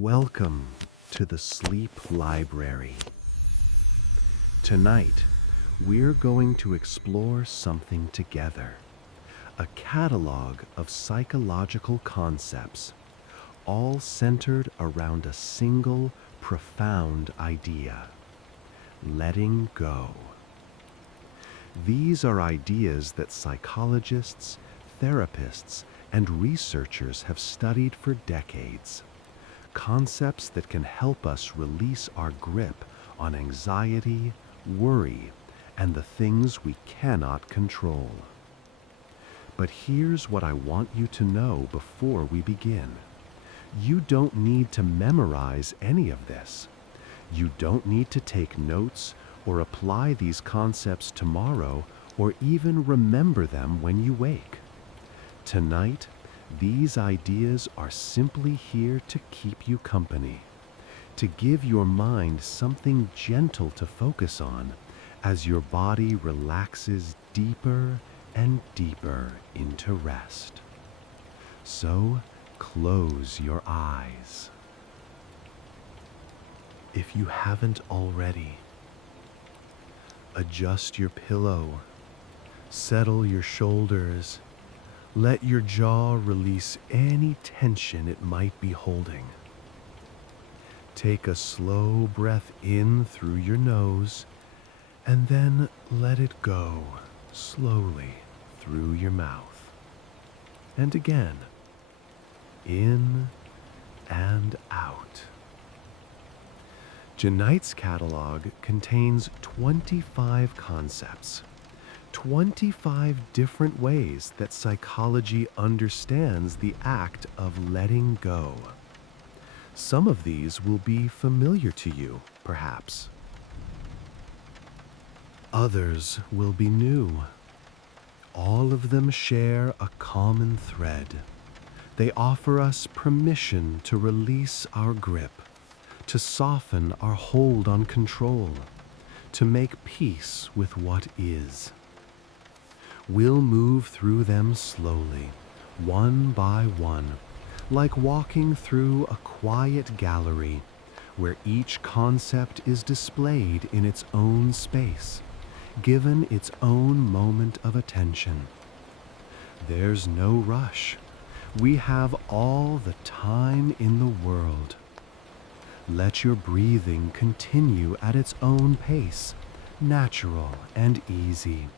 Welcome to the Sleep Library. Tonight, we're going to explore something together. A catalog of psychological concepts, all centered around a single profound idea: letting go. These are ideas that psychologists, therapists, and researchers have studied for decades. Concepts that can help us release our grip on anxiety, worry, and the things we cannot control. But here's what I want you to know before we begin. You don't need to memorize any of this. You don't need to take notes or apply these concepts tomorrow or even remember them when you wake. Tonight, these ideas are simply here to keep you company, to give your mind something gentle to focus on as your body relaxes deeper and deeper into rest. So, close your eyes. If you haven't already, adjust your pillow, settle your shoulders. Let your jaw release any tension it might be holding. Take a slow breath in through your nose, and then let it go slowly through your mouth. And again, in and out. Tonight's catalog contains 25 concepts. 25 different ways that psychology understands the act of letting go. Some of these will be familiar to you, perhaps. Others will be new. All of them share a common thread. They offer us permission to release our grip, to soften our hold on control, to make peace with what is. We'll move through them slowly, one by one, like walking through a quiet gallery where each concept is displayed in its own space, given its own moment of attention. There's no rush. We have all the time in the world. Let your breathing continue at its own pace, natural and easy.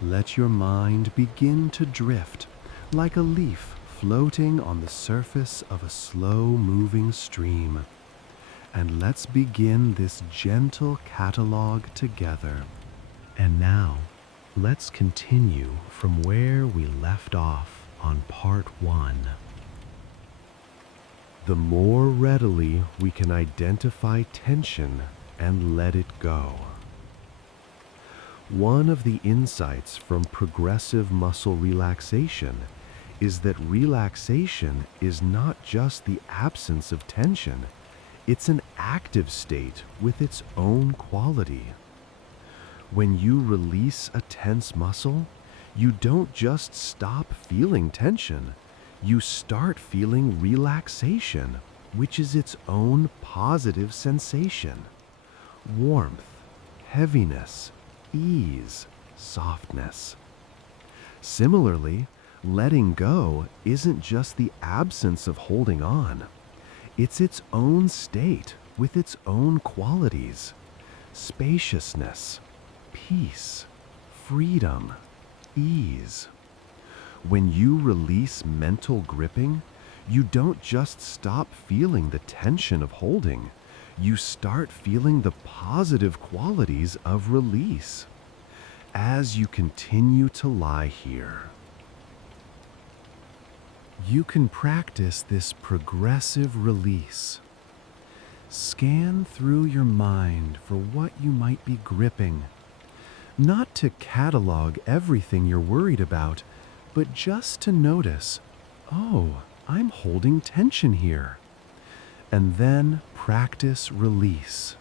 Let your mind begin to drift like a leaf floating on the surface of a slow-moving stream. And let's begin this gentle catalog together. And now, let's continue from where we left off on part 1. The more readily we can identify tension and let it go. One of the insights from progressive muscle relaxation is that relaxation is not just the absence of tension, it's an active state with its own quality. When you release a tense muscle, you don't just stop feeling tension, you start feeling relaxation, which is its own positive sensation. Warmth, heaviness, ease, softness. Similarly, letting go isn't just the absence of holding on. It's its own state with its own qualities: spaciousness, peace, freedom, ease. When you release mental gripping, you don't just stop feeling the tension of holding. You start feeling the positive qualities of release as you continue to lie here. You can practice this progressive release. Scan through your mind for what you might be gripping, not to catalog everything you're worried about, but just to notice, oh, I'm holding tension here. And then practice release.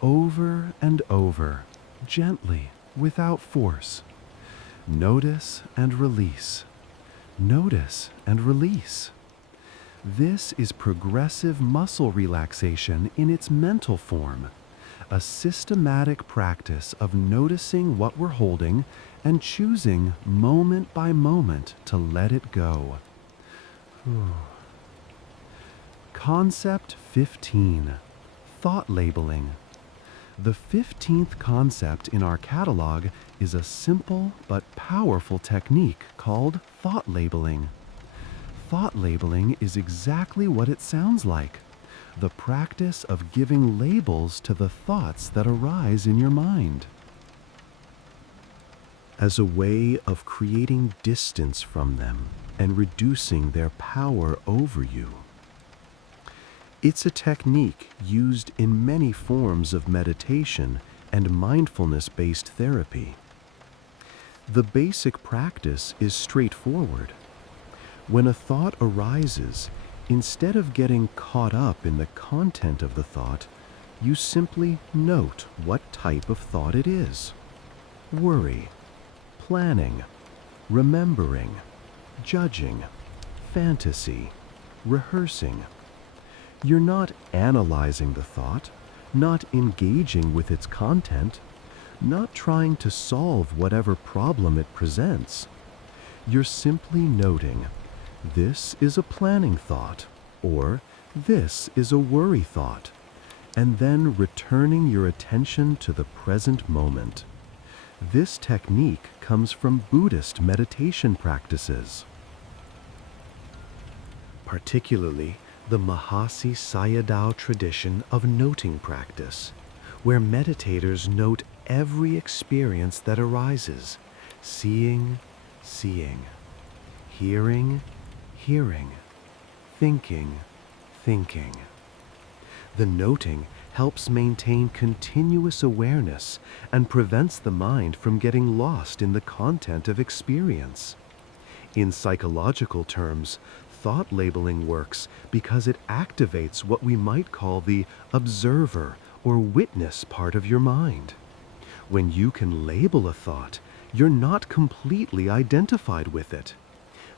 Over and over, gently, without force. Notice and release. Notice and release. This is progressive muscle relaxation in its mental form, a systematic practice of noticing what we're holding and choosing moment by moment to let it go. Concept 15. Thought labeling. The 15th concept in our catalog is a simple but powerful technique called thought labeling. Thought labeling is exactly what it sounds like, the practice of giving labels to the thoughts that arise in your mind, as a way of creating distance from them and reducing their power over you. It's a technique used in many forms of meditation and mindfulness-based therapy. The basic practice is straightforward. When a thought arises, instead of getting caught up in the content of the thought, you simply note what type of thought it is. Worry, planning, remembering, judging, fantasy, rehearsing. You're not analyzing the thought, not engaging with its content, not trying to solve whatever problem it presents. You're simply noting, this is a planning thought, or this is a worry thought, and then returning your attention to the present moment. This technique comes from Buddhist meditation practices, particularly the Mahasi Sayadaw tradition of noting practice, where meditators note every experience that arises, seeing, hearing, thinking. The noting helps maintain continuous awareness and prevents the mind from getting lost in the content of experience. In psychological terms, thought labeling works because it activates what we might call the observer or witness part of your mind. When you can label a thought, you're not completely identified with it.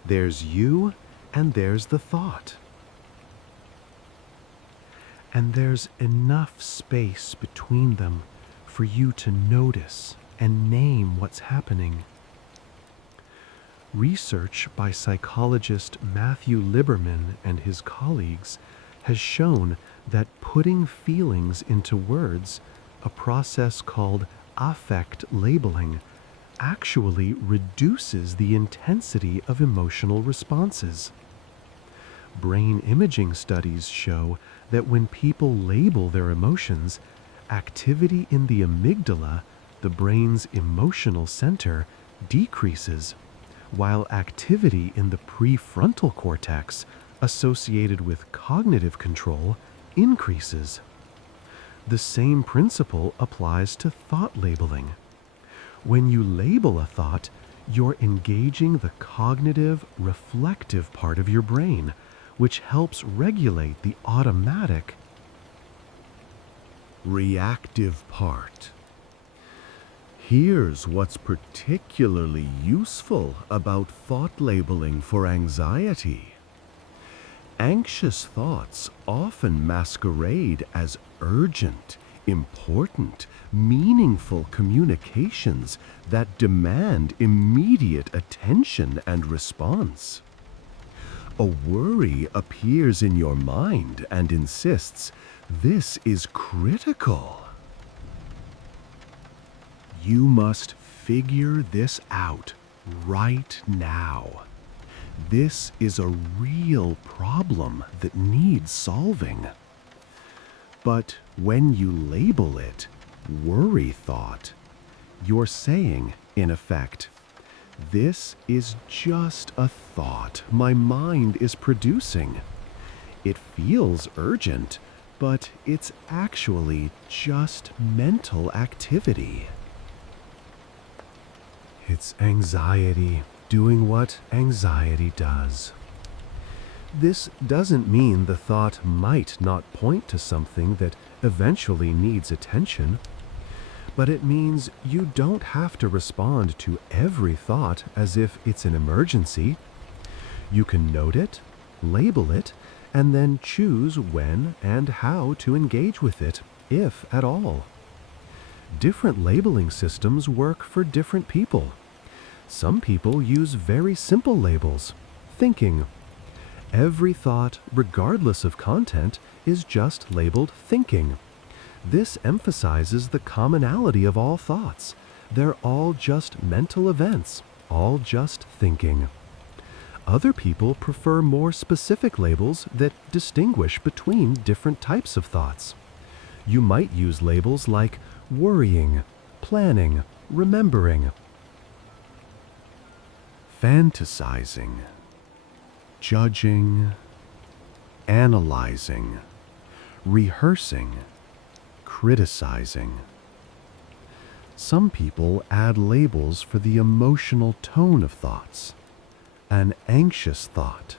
There's you and there's the thought. And there's enough space between them for you to notice and name what's happening. Research by psychologist Matthew Liberman and his colleagues has shown that putting feelings into words, a process called affect labeling, actually reduces the intensity of emotional responses. Brain imaging studies show that when people label their emotions, activity in the amygdala, the brain's emotional center, decreases, while activity in the prefrontal cortex, associated with cognitive control, increases. The same principle applies to thought labeling. When you label a thought, you're engaging the cognitive, reflective part of your brain, which helps regulate the automatic, reactive part. Here's what's particularly useful about thought labeling for anxiety. Anxious thoughts often masquerade as urgent, important, meaningful communications that demand immediate attention and response. A worry appears in your mind and insists, "This is critical. You must figure this out right now. This is a real problem that needs solving." But when you label it worry thought, you're saying, in effect, "This is just a thought my mind is producing. It feels urgent, but it's actually just mental activity." It's anxiety doing what anxiety does. This doesn't mean the thought might not point to something that eventually needs attention, but it means you don't have to respond to every thought as if it's an emergency. You can note it, label it, and then choose when and how to engage with it, if at all. Different labeling systems work for different people. Some people use very simple labels. Thinking. Every thought, regardless of content, is just labeled thinking. This emphasizes the commonality of all thoughts. They're all just mental events, all just thinking. Other people prefer more specific labels that distinguish between different types of thoughts. You might use labels like worrying, planning, remembering, fantasizing, judging, analyzing, rehearsing, criticizing. Some people add labels for the emotional tone of thoughts. An anxious thought,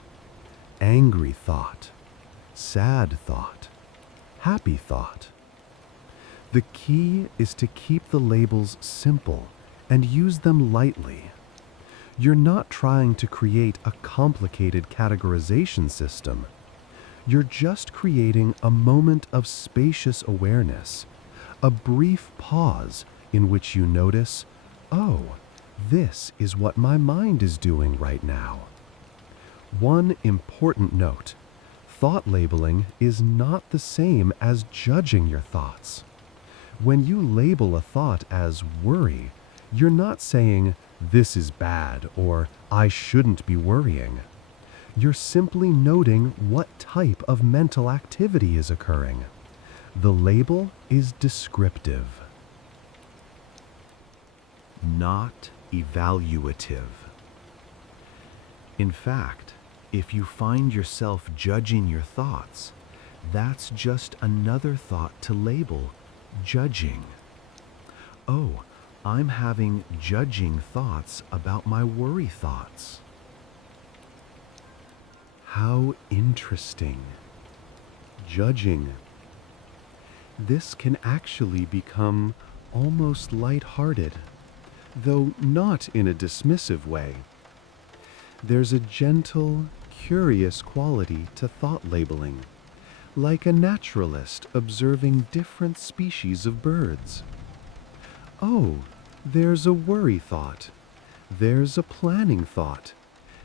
angry thought, sad thought, happy thought. The key is to keep the labels simple and use them lightly. You're not trying to create a complicated categorization system. You're just creating a moment of spacious awareness, a brief pause in which you notice, oh, this is what my mind is doing right now. One important note: thought labeling is not the same as judging your thoughts. When you label a thought as worry, you're not saying, this is bad, or I shouldn't be worrying. You're simply noting what type of mental activity is occurring. The label is descriptive, not evaluative. In fact, if you find yourself judging your thoughts, that's just another thought to label, judging. Oh, I'm having judging thoughts about my worry thoughts. How interesting. Judging. This can actually become almost lighthearted, though not in a dismissive way. There's a gentle, curious quality to thought labeling, like a naturalist observing different species of birds. Oh, there's a worry thought. There's a planning thought.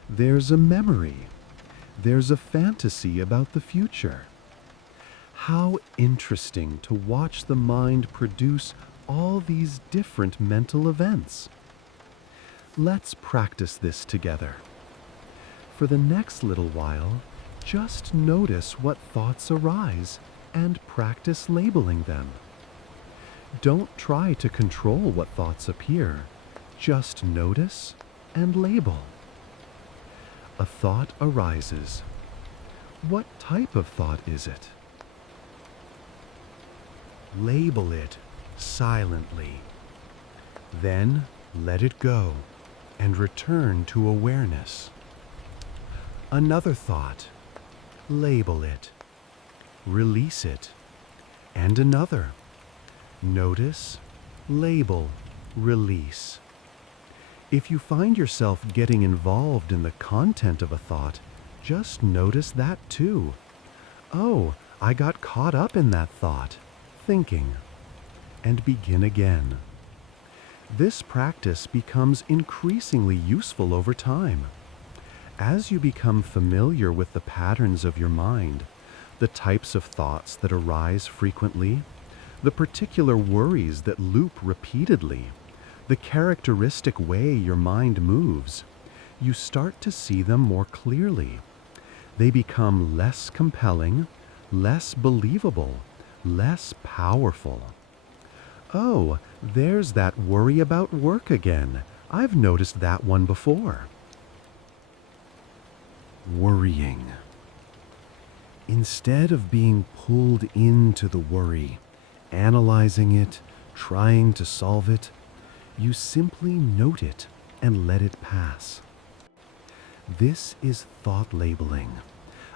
There's a memory. There's a fantasy about the future. How interesting to watch the mind produce all these different mental events. Let's practice this together. For the next little while, just notice what thoughts arise and practice labeling them. Don't try to control what thoughts appear. Just notice and label. A thought arises. What type of thought is it? Label it silently. Then let it go and return to awareness. Another thought. Label it. Release it. And another. Notice, label, release. If you find yourself getting involved in the content of a thought, just notice that too. Oh, I got caught up in that thought, thinking. And begin again. This practice becomes increasingly useful over time. As you become familiar with the patterns of your mind, the types of thoughts that arise frequently, the particular worries that loop repeatedly, the characteristic way your mind moves, you start to see them more clearly. They become less compelling, less believable, less powerful. Oh, there's that worry about work again. I've noticed that one before. Worrying. Instead of being pulled into the worry, analyzing it, trying to solve it, you simply note it and let it pass. This is thought labeling,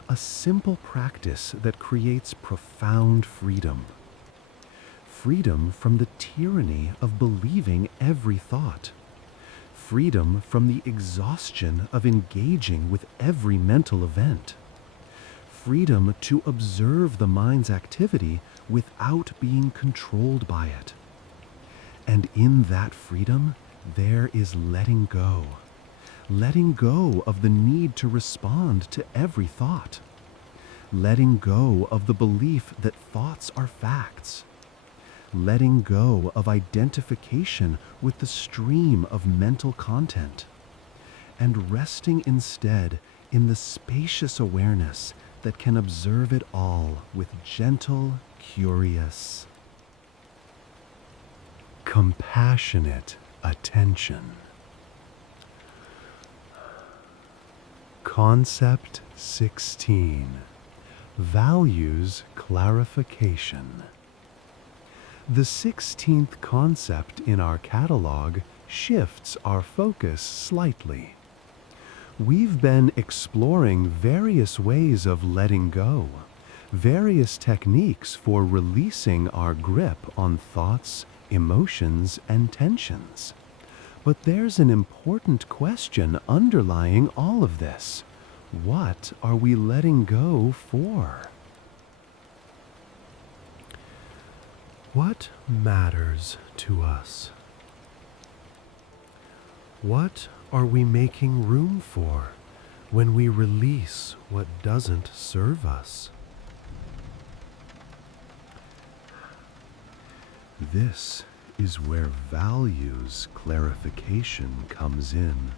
a simple practice that creates profound freedom. Freedom from the tyranny of believing every thought. Freedom from the exhaustion of engaging with every mental event. freedom to observe the mind's activity without being controlled by it. And in that freedom, there is letting go. Letting go of the need to respond to every thought. Letting go of the belief that thoughts are facts. Letting go of identification with the stream of mental content. And resting instead in the spacious awareness that can observe it all with gentle, curious, compassionate attention. Concept 16. Values clarification. The 16th concept in our catalog shifts our focus slightly. We've been exploring various ways of letting go, various techniques for releasing our grip on thoughts, emotions, and tensions. But there's an important question underlying all of this. What are we letting go for? What matters to us? What are we making room for when we release what doesn't serve us? This is where values clarification comes in.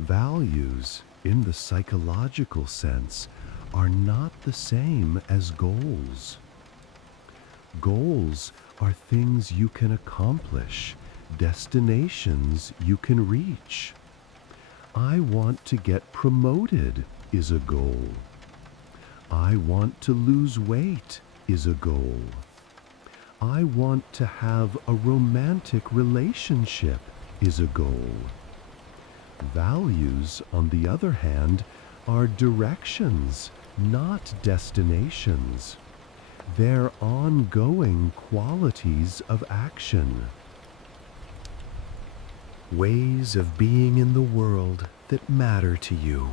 Values, in the psychological sense, are not the same as goals. Goals are things you can accomplish, destinations you can reach. I want to get promoted is a goal. I want to lose weight is a goal. I want to have a romantic relationship is a goal. Values, on the other hand, are directions, not destinations. They're ongoing qualities of action. Ways of being in the world that matter to you.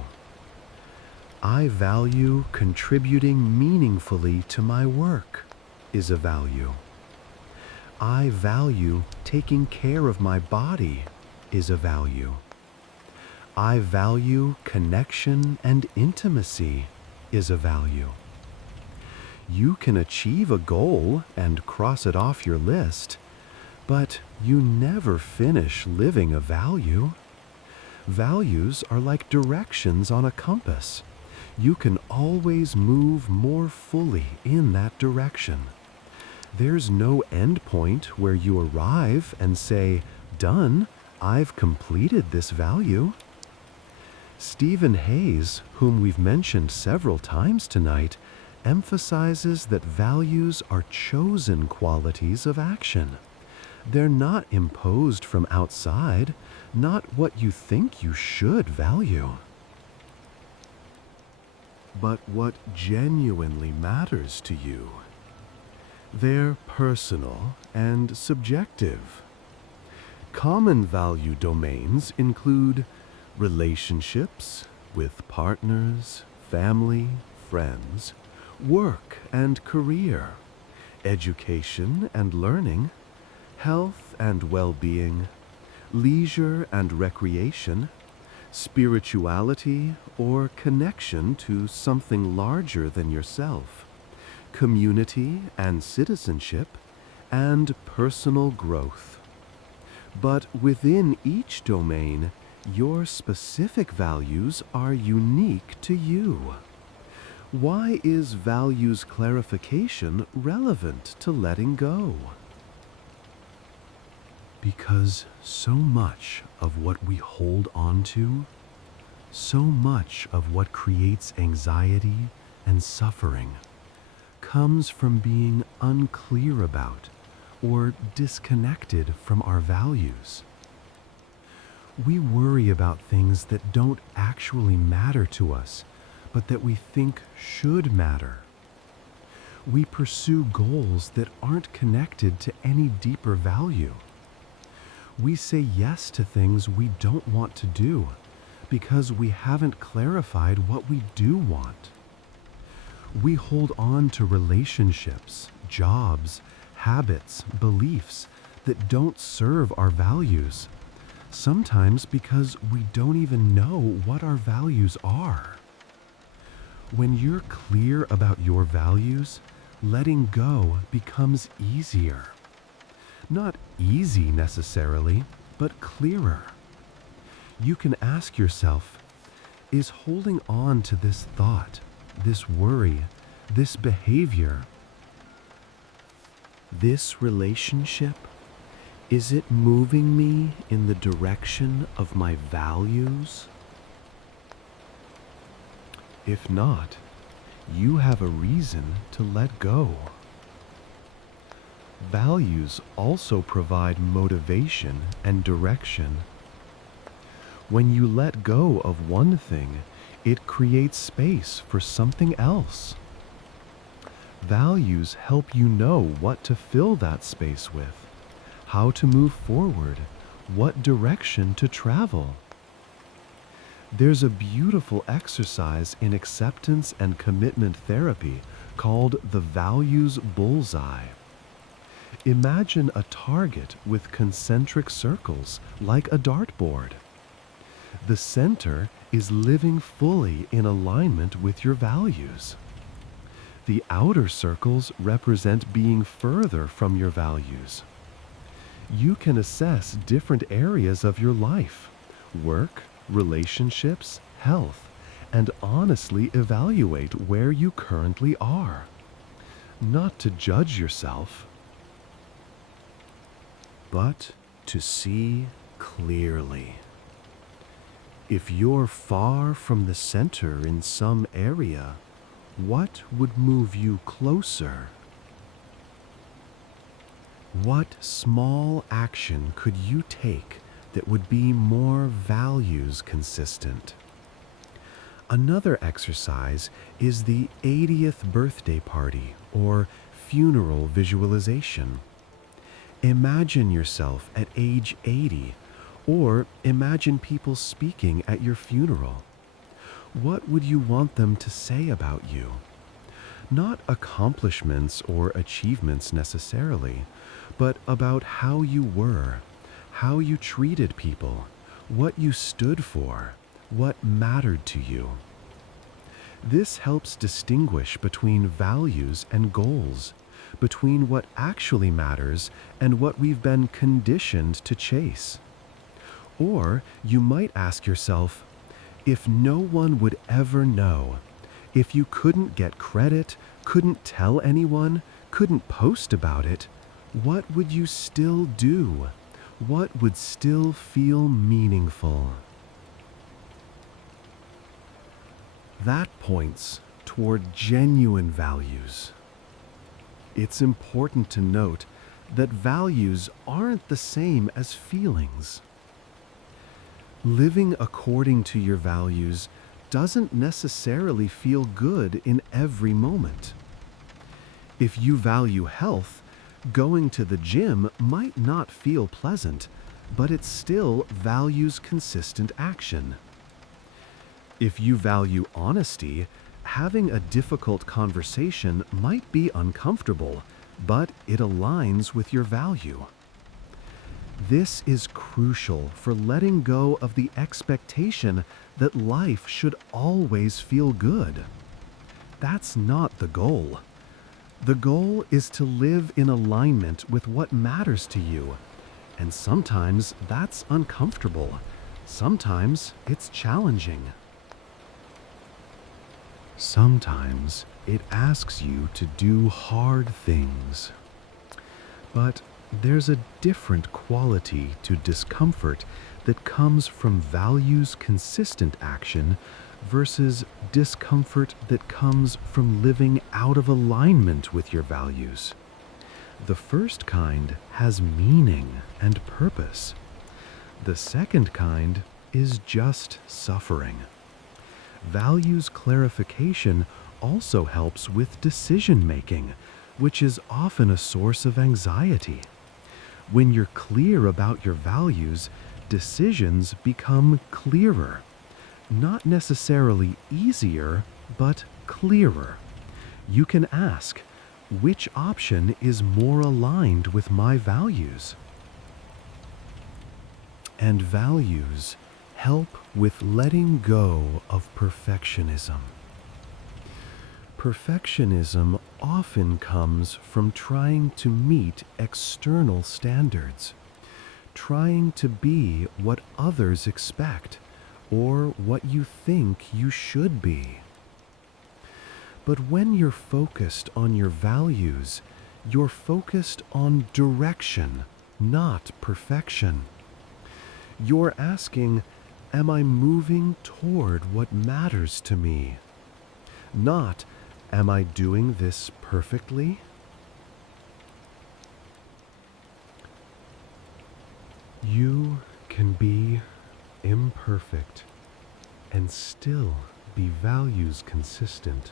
I value contributing meaningfully to my work is a value. I value taking care of my body is a value. I value connection and intimacy is a value. You can achieve a goal and cross it off your list, but you never finish living a value. Values are like directions on a compass. You can always move more fully in that direction. There's no end point where you arrive and say, "Done, I've completed this value." Stephen Hayes, whom we've mentioned several times tonight, emphasizes that values are chosen qualities of action. They're not imposed from outside, not what you think you should value. But what genuinely matters to you. They're personal and subjective. Common value domains include relationships with partners, family, friends, work and career, education and learning, health and well-being, leisure and recreation, spirituality or connection to something larger than yourself, community and citizenship, and personal growth. But within each domain, your specific values are unique to you. Why is values clarification relevant to letting go? Because so much of what we hold on to, so much of what creates anxiety and suffering, comes from being unclear about or disconnected from our values. We worry about things that don't actually matter to us, but that we think should matter. We pursue goals that aren't connected to any deeper value. We say yes to things we don't want to do because we haven't clarified what we do want. We hold on to relationships, jobs, habits, beliefs that don't serve our values, sometimes because we don't even know what our values are. When you're clear about your values, letting go becomes easier. Not easy necessarily, but clearer. You can ask yourself, is holding on to this thought, this worry, this behavior, this relationship, is it moving me in the direction of my values? If not, you have a reason to let go. Values also provide motivation and direction. When you let go of one thing, it creates space for something else. Values help you know what to fill that space with, how to move forward, what direction to travel. There's a beautiful exercise in acceptance and commitment therapy called the values bullseye. Imagine a target with concentric circles like a dartboard. The center is living fully in alignment with your values. The outer circles represent being further from your values. You can assess different areas of your life, work, relationships, health, and honestly evaluate where you currently are. Not to judge yourself, but to see clearly. If you're far from the center in some area, what would move you closer? What small action could you take that would be more values consistent? Another exercise is the 80th birthday party or funeral visualization. Imagine yourself at age 80, or imagine people speaking at your funeral. What would you want them to say about you? Not accomplishments or achievements necessarily, but about how you were, how you treated people, what you stood for, what mattered to you. This helps distinguish between values and goals, between what actually matters and what we've been conditioned to chase. Or you might ask yourself, if no one would ever know, if you couldn't get credit, couldn't tell anyone, couldn't post about it, what would you still do? What would still feel meaningful? That points toward genuine values. It's important to note that values aren't the same as feelings. Living according to your values doesn't necessarily feel good in every moment. If you value health, going to the gym might not feel pleasant, but it still values consistent action. If you value honesty, having a difficult conversation might be uncomfortable, but it aligns with your value. This is crucial for letting go of the expectation that life should always feel good. That's not the goal. The goal is to live in alignment with what matters to you, and sometimes that's uncomfortable. Sometimes it's challenging. Sometimes it asks you to do hard things. But there's a different quality to discomfort that comes from values-consistent action versus discomfort that comes from living out of alignment with your values. The first kind has meaning and purpose. The second kind is just suffering. Values clarification also helps with decision-making, which is often a source of anxiety. When you're clear about your values, decisions become clearer. Not necessarily easier, but clearer. You can ask, which option is more aligned with my values? And values help with letting go of perfectionism. Perfectionism often comes from trying to meet external standards, trying to be what others expect or what you think you should be. But when you're focused on your values, you're focused on direction, not perfection. You're asking, am I moving toward what matters to me? Not, am I doing this perfectly? You can be imperfect and still be values consistent.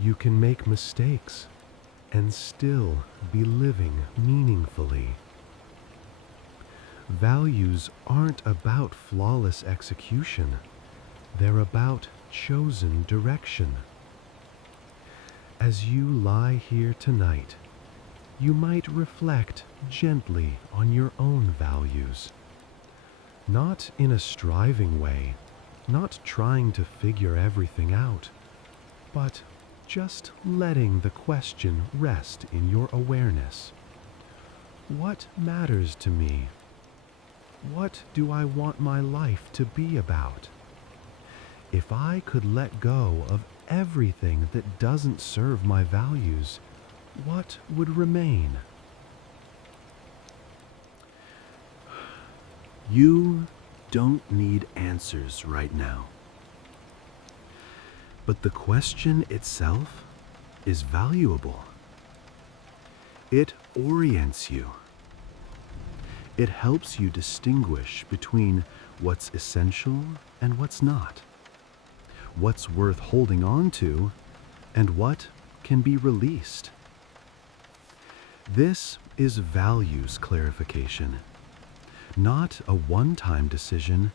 You can make mistakes and still be living meaningfully. Values aren't about flawless execution. They're about chosen direction. As you lie here tonight, you might reflect gently on your own values. Not in a striving way, not trying to figure everything out, but just letting the question rest in your awareness. What matters to me? What do I want my life to be about? If I could let go of everything that doesn't serve my values, what would remain? You don't need answers right now. But the question itself is valuable. It orients you. It helps you distinguish between what's essential and what's not, what's worth holding on to, and what can be released. This is values clarification, not a one-time decision,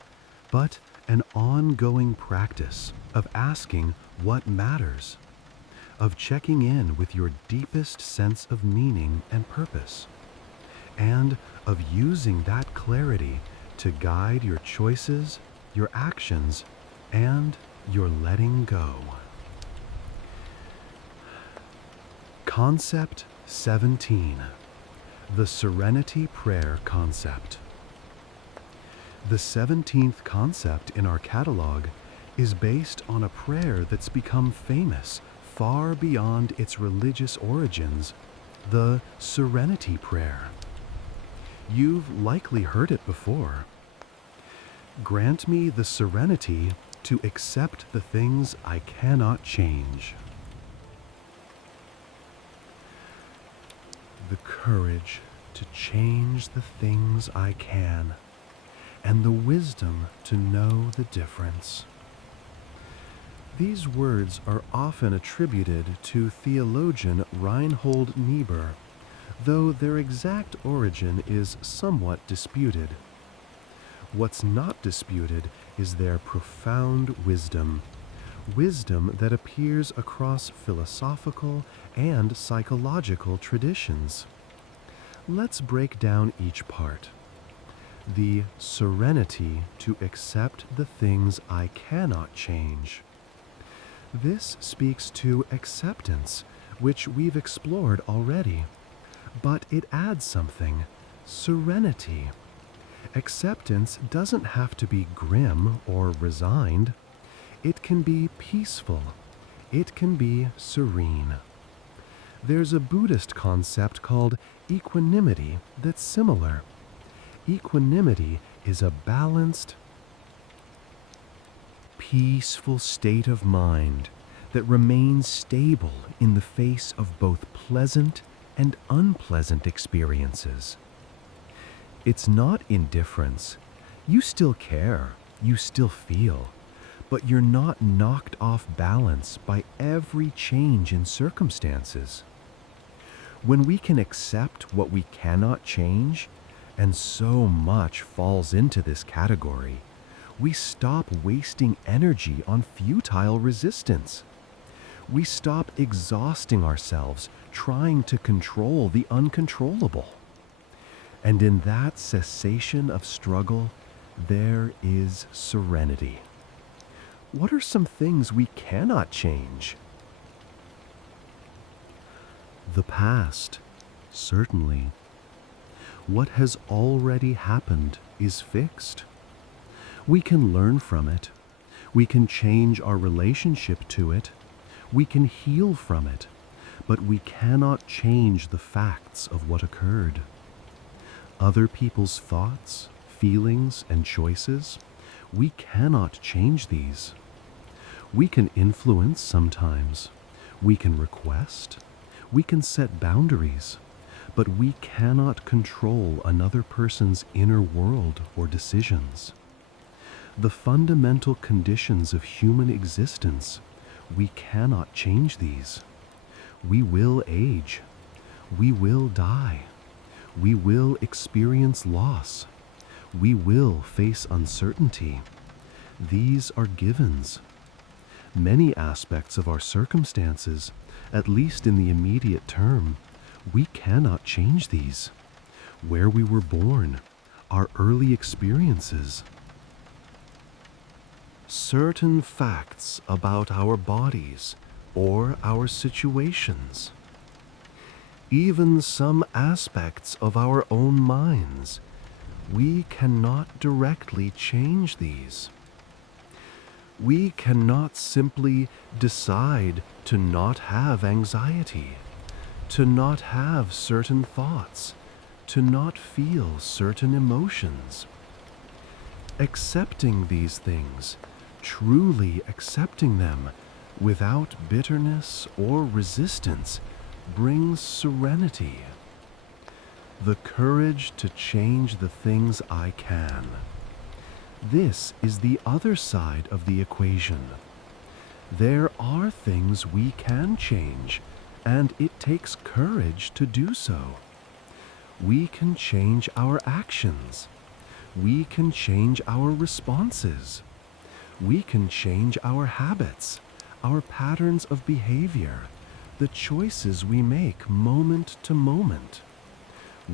but an ongoing practice of asking what matters, of checking in with your deepest sense of meaning and purpose, and of using that clarity to guide your choices, your actions, and your letting go. Concept 17. The Serenity Prayer Concept. The 17th concept in our catalog is based on a prayer that's become famous far beyond its religious origins, the Serenity Prayer. You've likely heard it before. Grant me the serenity to accept the things I cannot change. The courage to change the things I can, and the wisdom to know the difference. These words are often attributed to theologian Reinhold Niebuhr, though their exact origin is somewhat disputed. What's not disputed is their profound wisdom, wisdom that appears across philosophical and psychological traditions. Let's break down each part. The serenity to accept the things I cannot change. This speaks to acceptance, which we've explored already. But it adds something, serenity. Acceptance doesn't have to be grim or resigned. It can be peaceful. It can be serene. There's a Buddhist concept called equanimity that's similar. Equanimity is a balanced, peaceful state of mind that remains stable in the face of both pleasant and unpleasant experiences. It's not indifference. You still care, you still feel, but you're not knocked off balance by every change in circumstances. When we can accept what we cannot change, and so much falls into this category, we stop wasting energy on futile resistance. We stop exhausting ourselves trying to control the uncontrollable. And in that cessation of struggle, there is serenity. What are some things we cannot change? The past, certainly. What has already happened is fixed. We can learn from it. We can change our relationship to it. We can heal from it. But we cannot change the facts of what occurred. Other people's thoughts, feelings, and choices, we cannot change these. We can influence sometimes. We can request. We can set boundaries. But we cannot control another person's inner world or decisions. The fundamental conditions of human existence, we cannot change these. We will age. We will die. We will experience loss. We will face uncertainty. These are givens. Many aspects of our circumstances, at least in the immediate term, we cannot change these. Where we were born, our early experiences. Certain facts about our bodies or our situations. Even some aspects of our own minds, we cannot directly change these. We cannot simply decide to not have anxiety, to not have certain thoughts, to not feel certain emotions. Accepting these things, truly accepting them, without bitterness or resistance, brings serenity. The courage to change the things I can. This is the other side of the equation. There are things we can change, and it takes courage to do so. We can change our actions. We can change our responses. We can change our habits, our patterns of behavior, the choices we make moment to moment.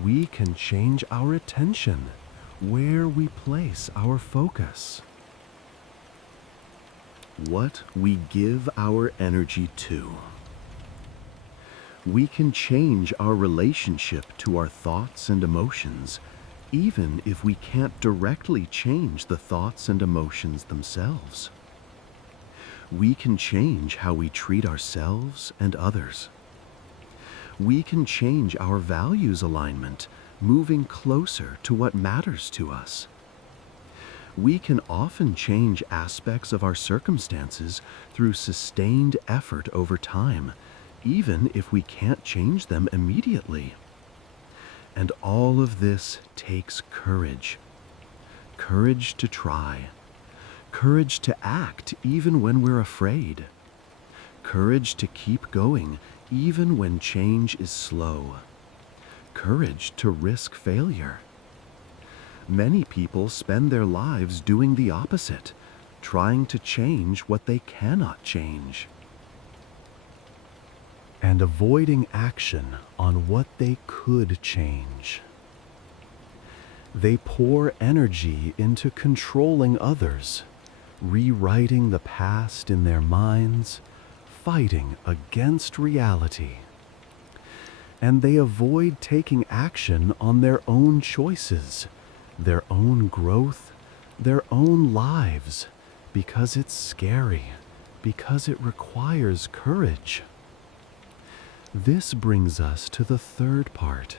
We can change our attention, where we place our focus. What we give our energy to. We can change our relationship to our thoughts and emotions, even if we can't directly change the thoughts and emotions themselves. We can change how we treat ourselves and others. We can change our values alignment, moving closer to what matters to us. We can often change aspects of our circumstances through sustained effort over time, even if we can't change them immediately. And all of this takes courage. Courage to try. Courage to act even when we're afraid. Courage to keep going even when change is slow. Courage to risk failure. Many people spend their lives doing the opposite, trying to change what they cannot change, and avoiding action on what they could change. They pour energy into controlling others, rewriting the past in their minds, fighting against reality. And they avoid taking action on their own choices, their own growth, their own lives, because it's scary, because it requires courage. This brings us to the third part,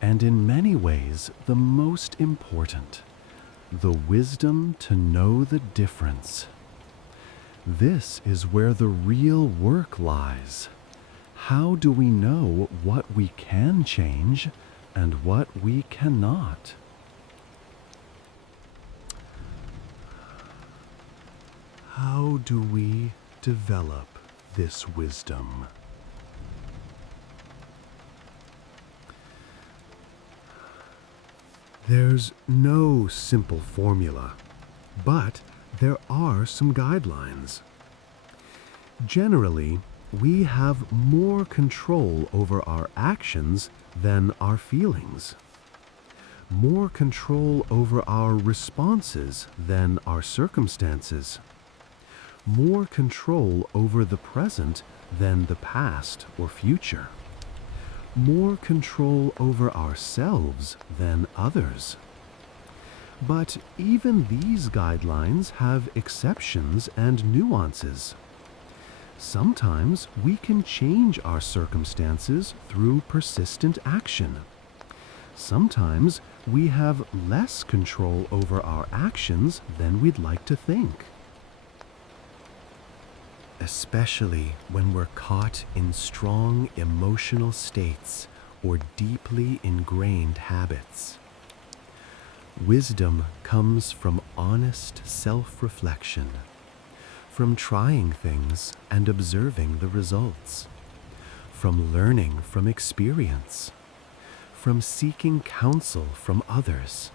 and in many ways the most important, the wisdom to know the difference. This is where the real work lies. How do we know what we can change and what we cannot? How do we develop this wisdom? There's no simple formula, but there are some guidelines. Generally, We have more control over our actions than our feelings, more control over our responses than our circumstances, more control over the present than the past or future, more control over ourselves than others. But even these guidelines have exceptions and nuances. Sometimes we can change our circumstances through persistent action. Sometimes we have less control over our actions than we'd like to think. Especially when we're caught in strong emotional states or deeply ingrained habits. Wisdom comes from honest self-reflection, from trying things and observing the results, from learning from experience, from seeking counsel from others,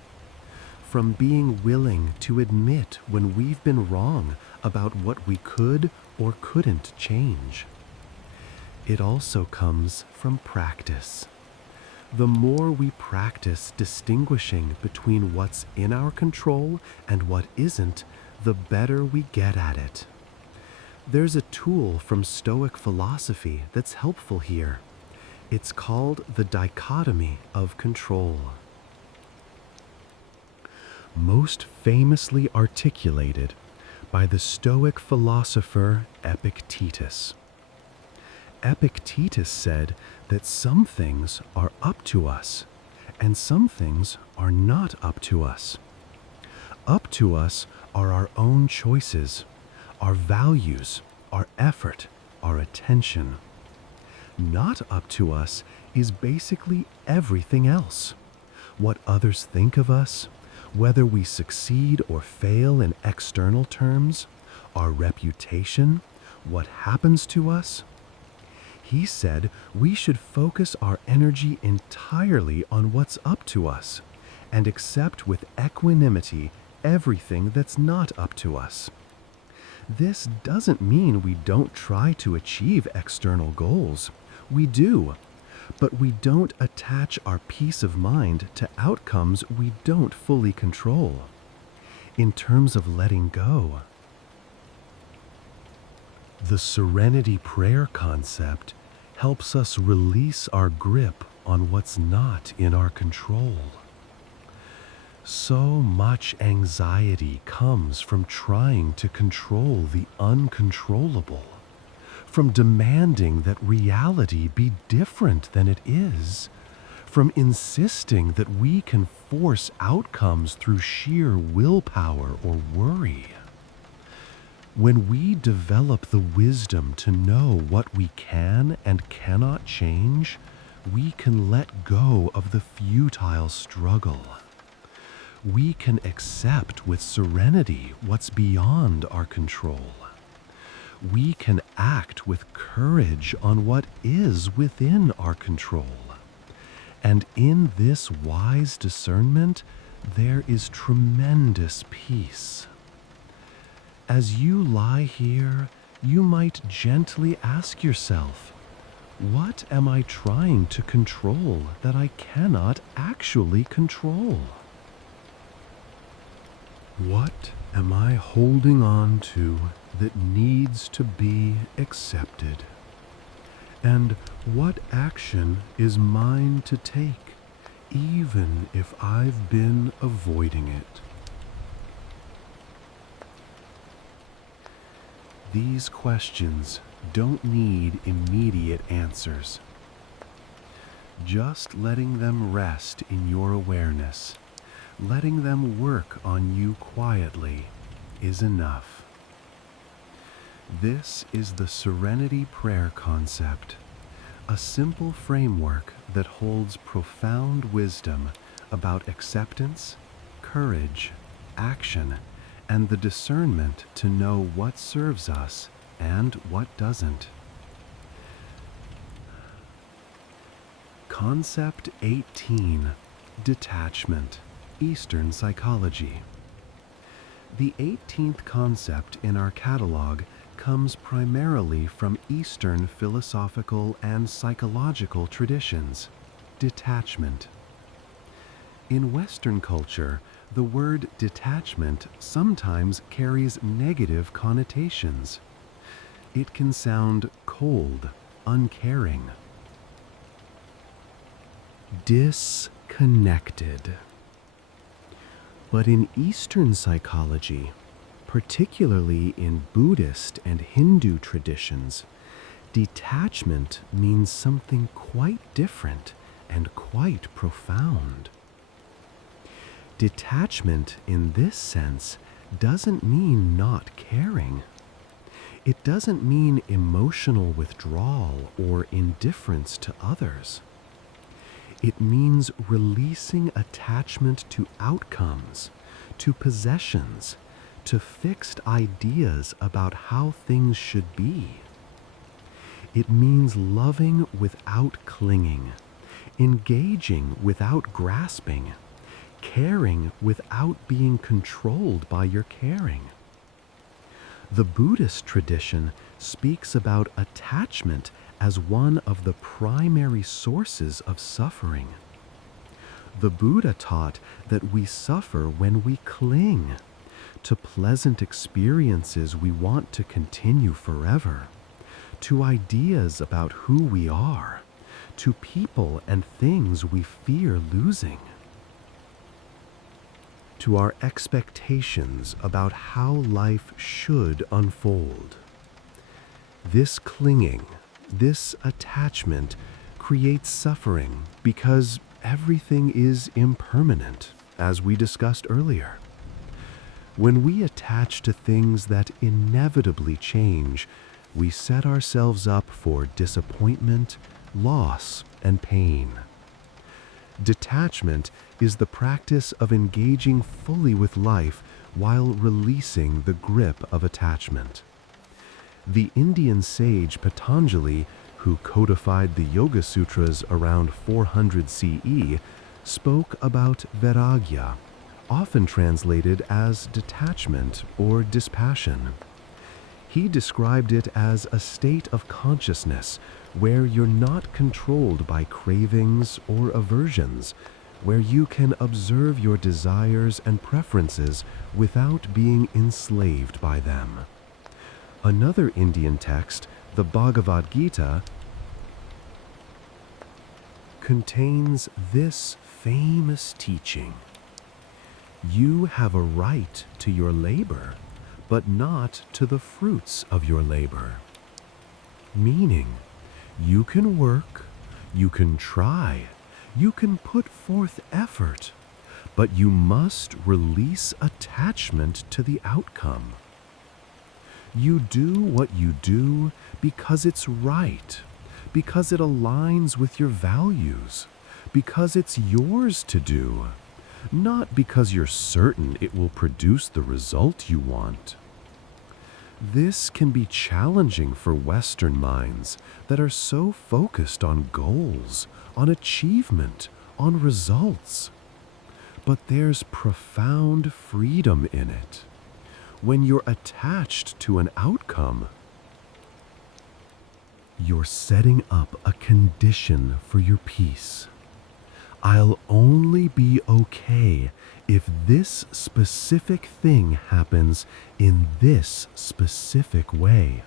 from being willing to admit when we've been wrong about what we could or couldn't change. It also comes from practice. The more we practice distinguishing between what's in our control and what isn't, the better we get at it. There's a tool from Stoic philosophy that's helpful here. It's called the dichotomy of control. Most famously articulated by the Stoic philosopher Epictetus. Epictetus said that some things are up to us and some things are not up to us. Up to us are our own choices, our values, our effort, our attention. Not up to us is basically everything else. What others think of us, whether we succeed or fail in external terms, our reputation, what happens to us. He said we should focus our energy entirely on what's up to us and accept with equanimity everything that's not up to us. This doesn't mean we don't try to achieve external goals. We do, but we don't attach our peace of mind to outcomes we don't fully control. In terms of letting go, the serenity prayer concept helps us release our grip on what's not in our control. So much anxiety comes from trying to control the uncontrollable, from demanding that reality be different than it is, from insisting that we can force outcomes through sheer willpower or worry. When we develop the wisdom to know what we can and cannot change, we can let go of the futile struggle. We can accept with serenity what's beyond our control. We can act with courage on what is within our control. And in this wise discernment, there is tremendous peace. As you lie here, you might gently ask yourself, what am I trying to control that I cannot actually control? What am I holding on to that needs to be accepted? And what action is mine to take, even if I've been avoiding it? These questions don't need immediate answers. Just letting them rest in your awareness, letting them work on you quietly, is enough. This is the Serenity Prayer concept, a simple framework that holds profound wisdom about acceptance, courage, action, and the discernment to know what serves us and what doesn't. Concept 18, Detachment, Eastern Psychology. The 18th concept in our catalog comes primarily from Eastern philosophical and psychological traditions: detachment. In Western culture, the word detachment sometimes carries negative connotations. It can sound cold, uncaring, disconnected. But in Eastern psychology, particularly in Buddhist and Hindu traditions, detachment means something quite different and quite profound. Detachment in this sense doesn't mean not caring. It doesn't mean emotional withdrawal or indifference to others. It means releasing attachment to outcomes, to possessions, to fixed ideas about how things should be. It means loving without clinging, engaging without grasping, caring without being controlled by your caring. The Buddhist tradition speaks about attachment as one of the primary sources of suffering. The Buddha taught that we suffer when we cling to pleasant experiences we want to continue forever, to ideas about who we are, to people and things we fear losing, to our expectations about how life should unfold. This clinging, this attachment creates suffering because everything is impermanent, as we discussed earlier. When we attach to things that inevitably change, we set ourselves up for disappointment, loss, and pain. Detachment is the practice of engaging fully with life while releasing the grip of attachment. The Indian sage Patanjali, who codified the Yoga Sutras around 400 CE, spoke about vairagya, often translated as detachment or dispassion. He described it as a state of consciousness where you're not controlled by cravings or aversions, where you can observe your desires and preferences without being enslaved by them. Another Indian text, the Bhagavad Gita, contains this famous teaching: you have a right to your labor, but not to the fruits of your labor. Meaning, you can work, you can try, you can put forth effort, but you must release attachment to the outcome. You do what you do because it's right, because it aligns with your values, because it's yours to do, not because you're certain it will produce the result you want. This can be challenging for Western minds that are so focused on goals, on achievement, on results. But there's profound freedom in it. When you're attached to an outcome, you're setting up a condition for your peace. I'll only be okay if this specific thing happens in this specific way.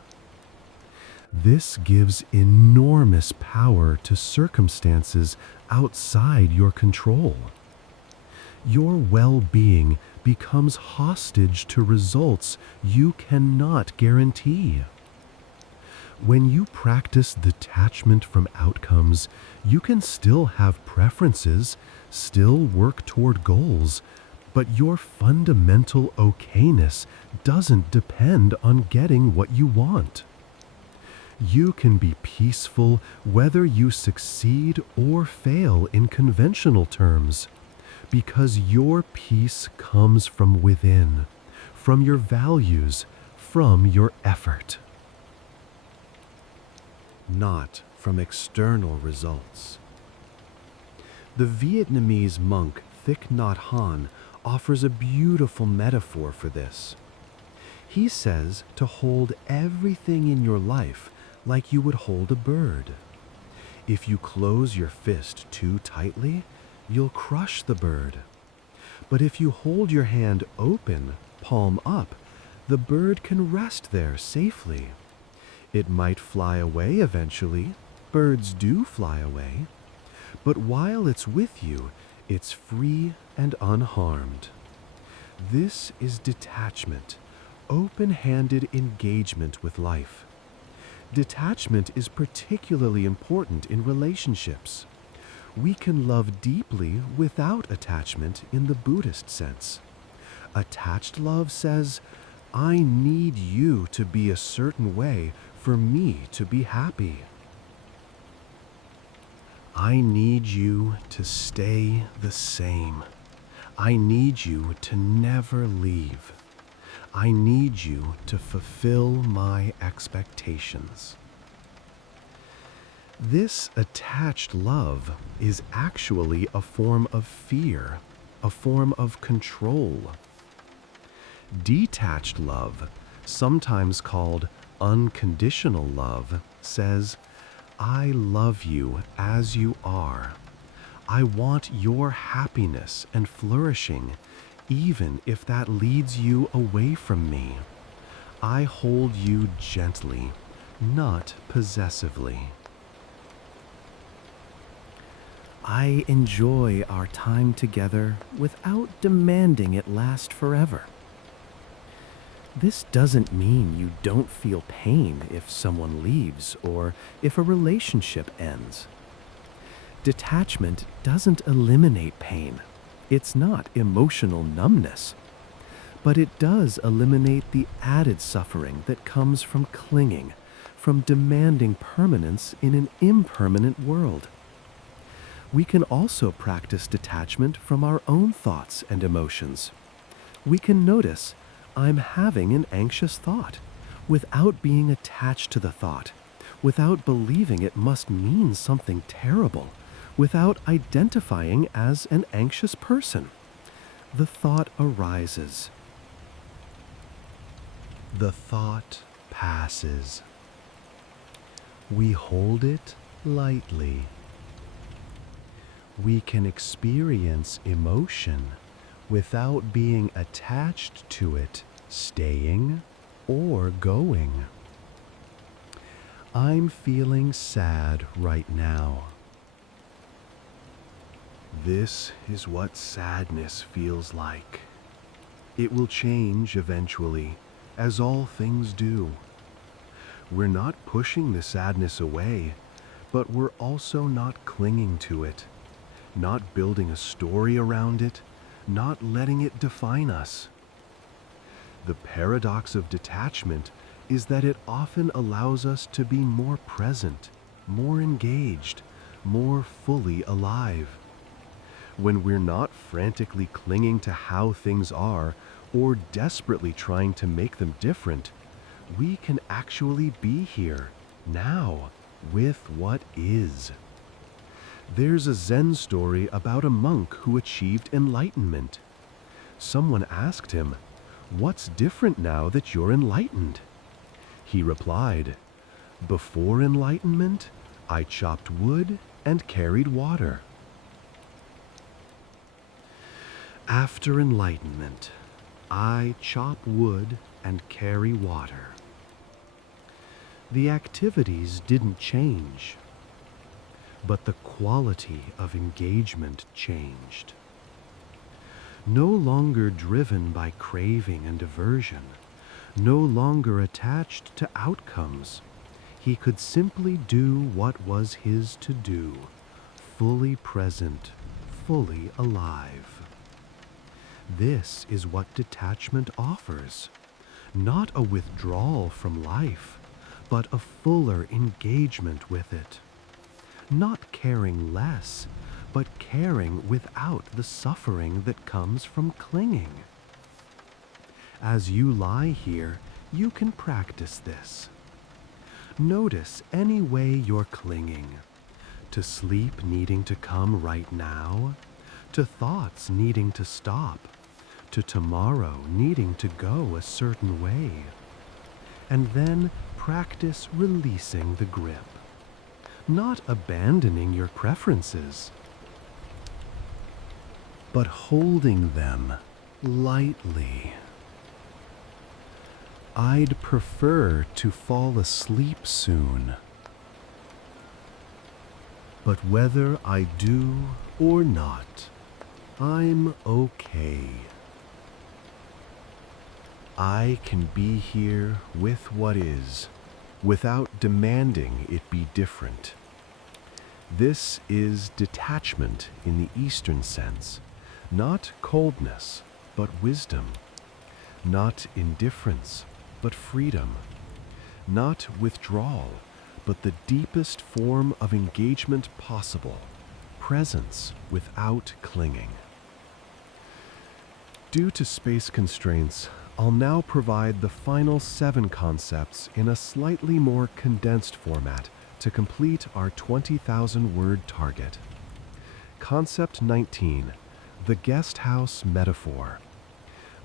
This gives enormous power to circumstances outside your control. Your well-being becomes hostage to results you cannot guarantee. When you practice detachment from outcomes, you can still have preferences, still work toward goals, but your fundamental okayness doesn't depend on getting what you want. You can be peaceful whether you succeed or fail in conventional terms, because your peace comes from within, from your values, from your effort, not from external results. The Vietnamese monk Thich Nhat Hanh offers a beautiful metaphor for this. He says to hold everything in your life like you would hold a bird. If you close your fist too tightly, you'll crush the bird. But if you hold your hand open, palm up, the bird can rest there safely. It might fly away eventually. Birds do fly away. But while it's with you, it's free and unharmed. This is detachment, open-handed engagement with life. Detachment is particularly important in relationships. We can love deeply without attachment in the Buddhist sense. Attached love says, I need you to be a certain way for me to be happy. I need you to stay the same. I need you to never leave. I need you to fulfill my expectations. This attached love is actually a form of fear, a form of control. Detached love, sometimes called unconditional love, says, I love you as you are. I want your happiness and flourishing, even if that leads you away from me. I hold you gently, not possessively. I enjoy our time together without demanding it last forever. This doesn't mean you don't feel pain if someone leaves or if a relationship ends. Detachment doesn't eliminate pain. It's not emotional numbness. But it does eliminate the added suffering that comes from clinging, from demanding permanence in an impermanent world. We can also practice detachment from our own thoughts and emotions. We can notice, I'm having an anxious thought, without being attached to the thought, without believing it must mean something terrible, without identifying as an anxious person. The thought arises. The thought passes. We hold it lightly. We can experience emotion without being attached to it, staying or going. I'm feeling sad right now. This is what sadness feels like. It will change eventually, as all things do. We're not pushing the sadness away, but we're also not clinging to it, not building a story around it, not letting it define us. The paradox of detachment is that it often allows us to be more present, more engaged, more fully alive. When we're not frantically clinging to how things are or desperately trying to make them different, we can actually be here, now, with what is. There's a Zen story about a monk who achieved enlightenment. Someone asked him, "What's different now that you're enlightened?" He replied, "Before enlightenment, I chopped wood and carried water. After enlightenment, I chop wood and carry water." The activities didn't change, but the quality of engagement changed. No longer driven by craving and aversion, no longer attached to outcomes, he could simply do what was his to do, fully present, fully alive. This is what detachment offers, not a withdrawal from life, but a fuller engagement with it. Not caring less, but caring without the suffering that comes from clinging. As you lie here, you can practice this. Notice any way you're clinging. To sleep needing to come right now, to thoughts needing to stop, to tomorrow needing to go a certain way. And then practice releasing the grip, not abandoning your preferences, but holding them lightly. I'd prefer to fall asleep soon, but whether I do or not, I'm okay. I can be here with what is, without demanding it be different. This is detachment in the Eastern sense, not coldness, but wisdom, not indifference, but freedom, not withdrawal, but the deepest form of engagement possible, presence without clinging. Due to space constraints, I'll now provide the final 7 concepts in a slightly more condensed format to complete our 20,000-word target. Concept 19, the guest house metaphor.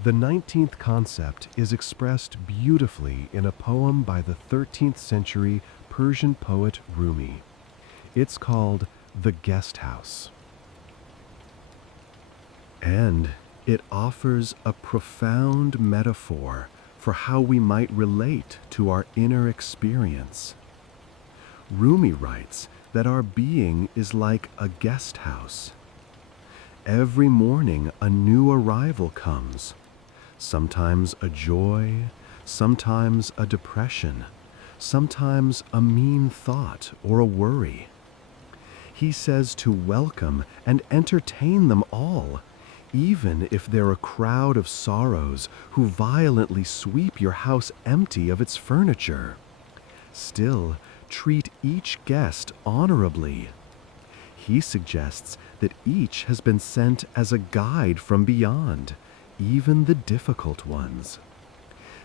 The 19th concept is expressed beautifully in a poem by the 13th century Persian poet Rumi. It's called The Guest House. And it offers a profound metaphor for how we might relate to our inner experience. Rumi writes that our being is like a guest house. Every morning a new arrival comes, sometimes a joy, sometimes a depression, sometimes a mean thought or a worry. He says to welcome and entertain them all, even if they're a crowd of sorrows who violently sweep your house empty of its furniture. Still, treat each guest honorably. He suggests that each has been sent as a guide from beyond, even the difficult ones.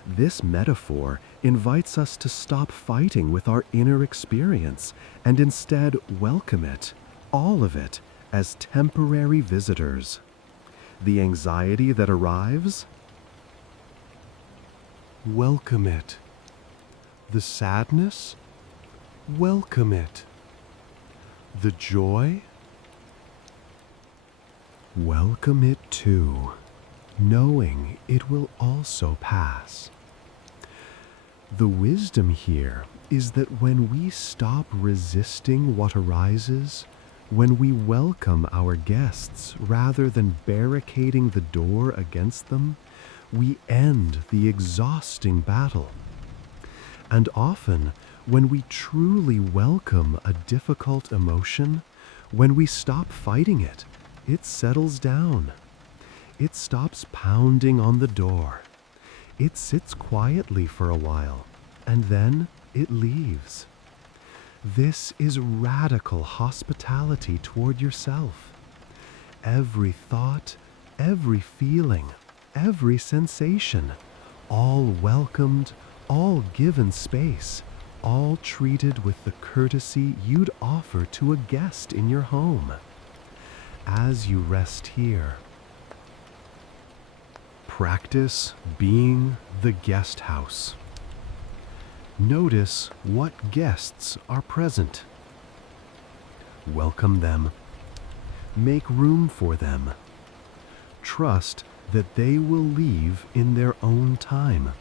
This metaphor invites us to stop fighting with our inner experience and instead welcome it, all of it, as temporary visitors. The anxiety that arrives? Welcome it. The sadness? Welcome it. The joy? Welcome it too, knowing it will also pass. The wisdom here is that when we stop resisting what arises, when we welcome our guests rather than barricading the door against them, we end the exhausting battle. And often, when we truly welcome a difficult emotion, when we stop fighting it, it settles down. It stops pounding on the door. It sits quietly for a while, and then it leaves. This is radical hospitality toward yourself. Every thought, every feeling, every sensation, all welcomed, all given space, all treated with the courtesy you'd offer to a guest in your home. As you rest here, practice being the guest house. Notice what guests are present. Welcome them. Make room for them. Trust that they will leave in their own time,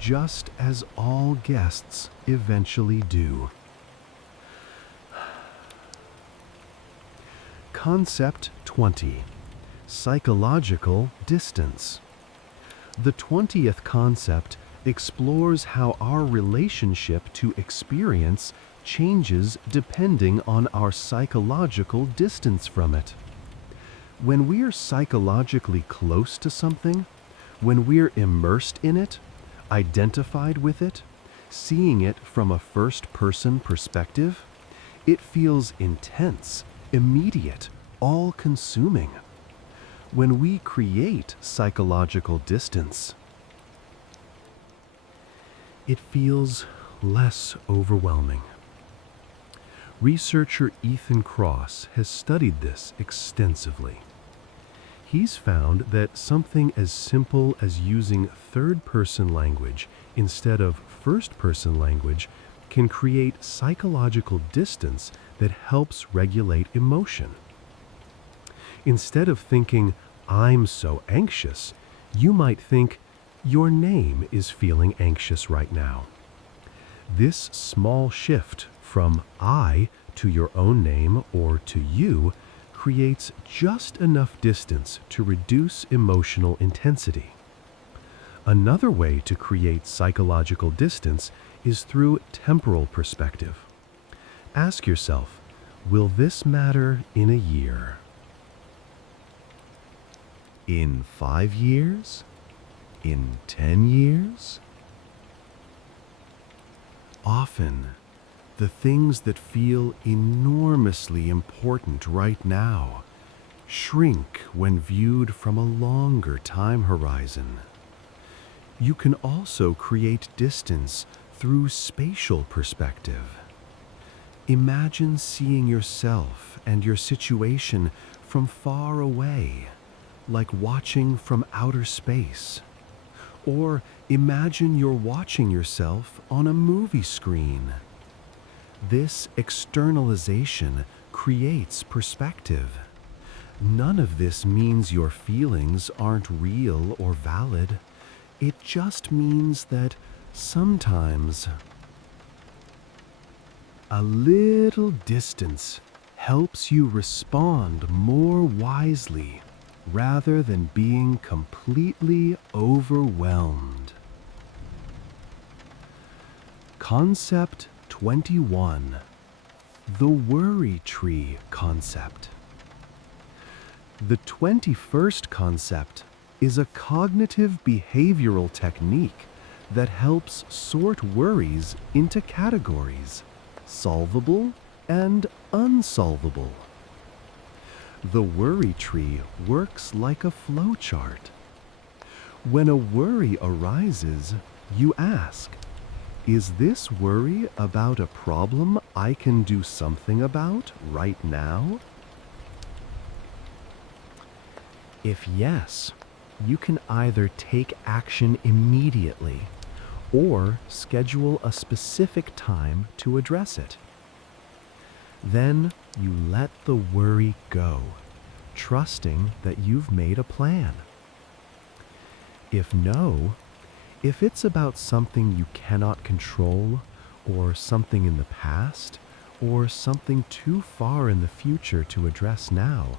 just as all guests eventually do. Concept 20. Psychological distance. The 20th concept explores how our relationship to experience changes depending on our psychological distance from it. When we're psychologically close to something, when we're immersed in it, identified with it, seeing it from a first-person perspective, it feels intense, immediate, all-consuming. When we create psychological distance, it feels less overwhelming. Researcher Ethan Kross has studied this extensively. He's found that something as simple as using third-person language instead of first-person language can create psychological distance that helps regulate emotion. Instead of thinking, "I'm so anxious," you might think, "Your name is feeling anxious right now." This small shift from "I" to your own name or to you creates just enough distance to reduce emotional intensity. Another way to create psychological distance is through temporal perspective. Ask yourself, will this matter in a year? In 5 years? In 10 years? Often, the things that feel enormously important right now shrink when viewed from a longer time horizon. You can also create distance through spatial perspective. Imagine seeing yourself and your situation from far away, like watching from outer space. Or imagine you're watching yourself on a movie screen. This externalization creates perspective. None of this means your feelings aren't real or valid. It just means that sometimes a little distance helps you respond more wisely rather than being completely overwhelmed. Concept 21. The worry tree concept. The 21st concept is a cognitive behavioral technique that helps sort worries into categories: solvable and unsolvable. The worry tree works like a flowchart. When a worry arises, you ask, is this worry about a problem I can do something about right now? If yes, you can either take action immediately or schedule a specific time to address it. Then you let the worry go, trusting that you've made a plan. If no, if it's about something you cannot control, or something in the past, or something too far in the future to address now,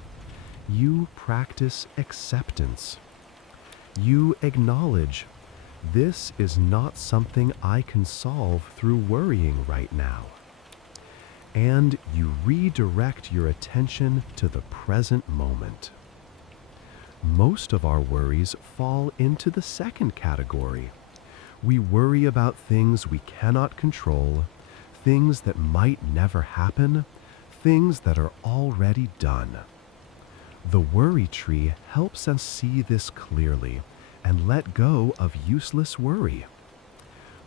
you practice acceptance. You acknowledge, this is not something I can solve through worrying right now. And you redirect your attention to the present moment. Most of our worries fall into the second category. We worry about things we cannot control, things that might never happen, things that are already done. The worry tree helps us see this clearly and let go of useless worry.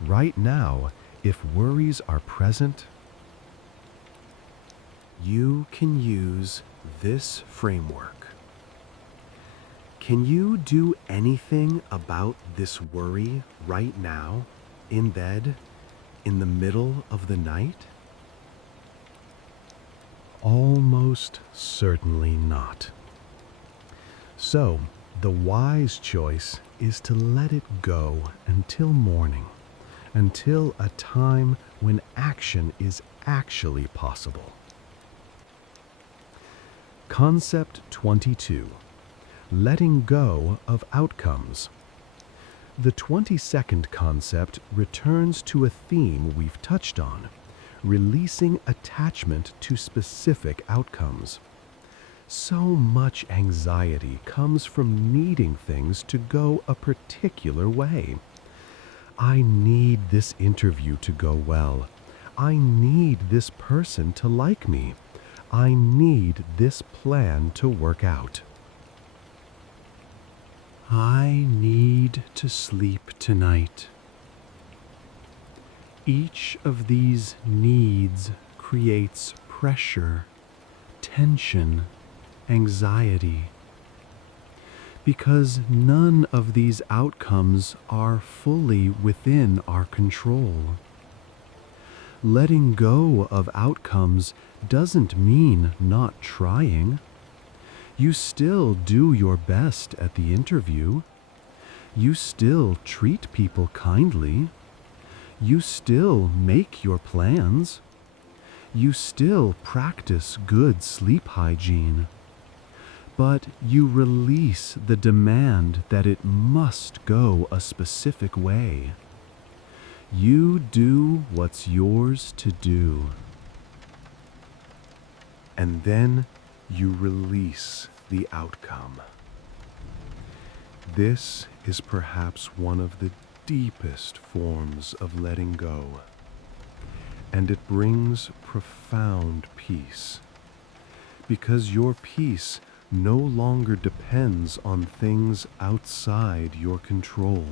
Right now, if worries are present, you can use this framework. Can you do anything about this worry right now, in bed, in the middle of the night? Almost certainly not. So, the wise choice is to let it go until morning, until a time when action is actually possible. Concept 22. Letting go of outcomes. The 22nd concept returns to a theme we've touched on, releasing attachment to specific outcomes. So much anxiety comes from needing things to go a particular way. I need this interview to go well. I need this person to like me. I need this plan to work out. I need to sleep tonight. Each of these needs creates pressure, tension, anxiety. because none of these outcomes are fully within our control. Letting go of outcomes doesn't mean not trying. You still do your best at the interview. You still treat people kindly. You still make your plans. You still practice good sleep hygiene. But you release the demand that it must go a specific way. You do what's yours to do. And then you release the outcome. This is perhaps one of the deepest forms of letting go, and it brings profound peace, because your peace no longer depends on things outside your control.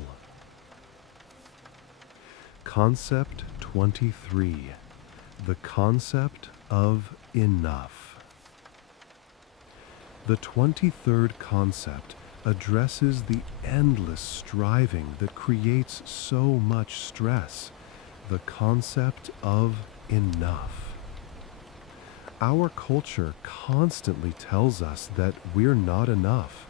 Concept 23. The concept of enough. The 23rd concept addresses the endless striving that creates so much stress, the concept of enough. Our culture constantly tells us that we're not enough,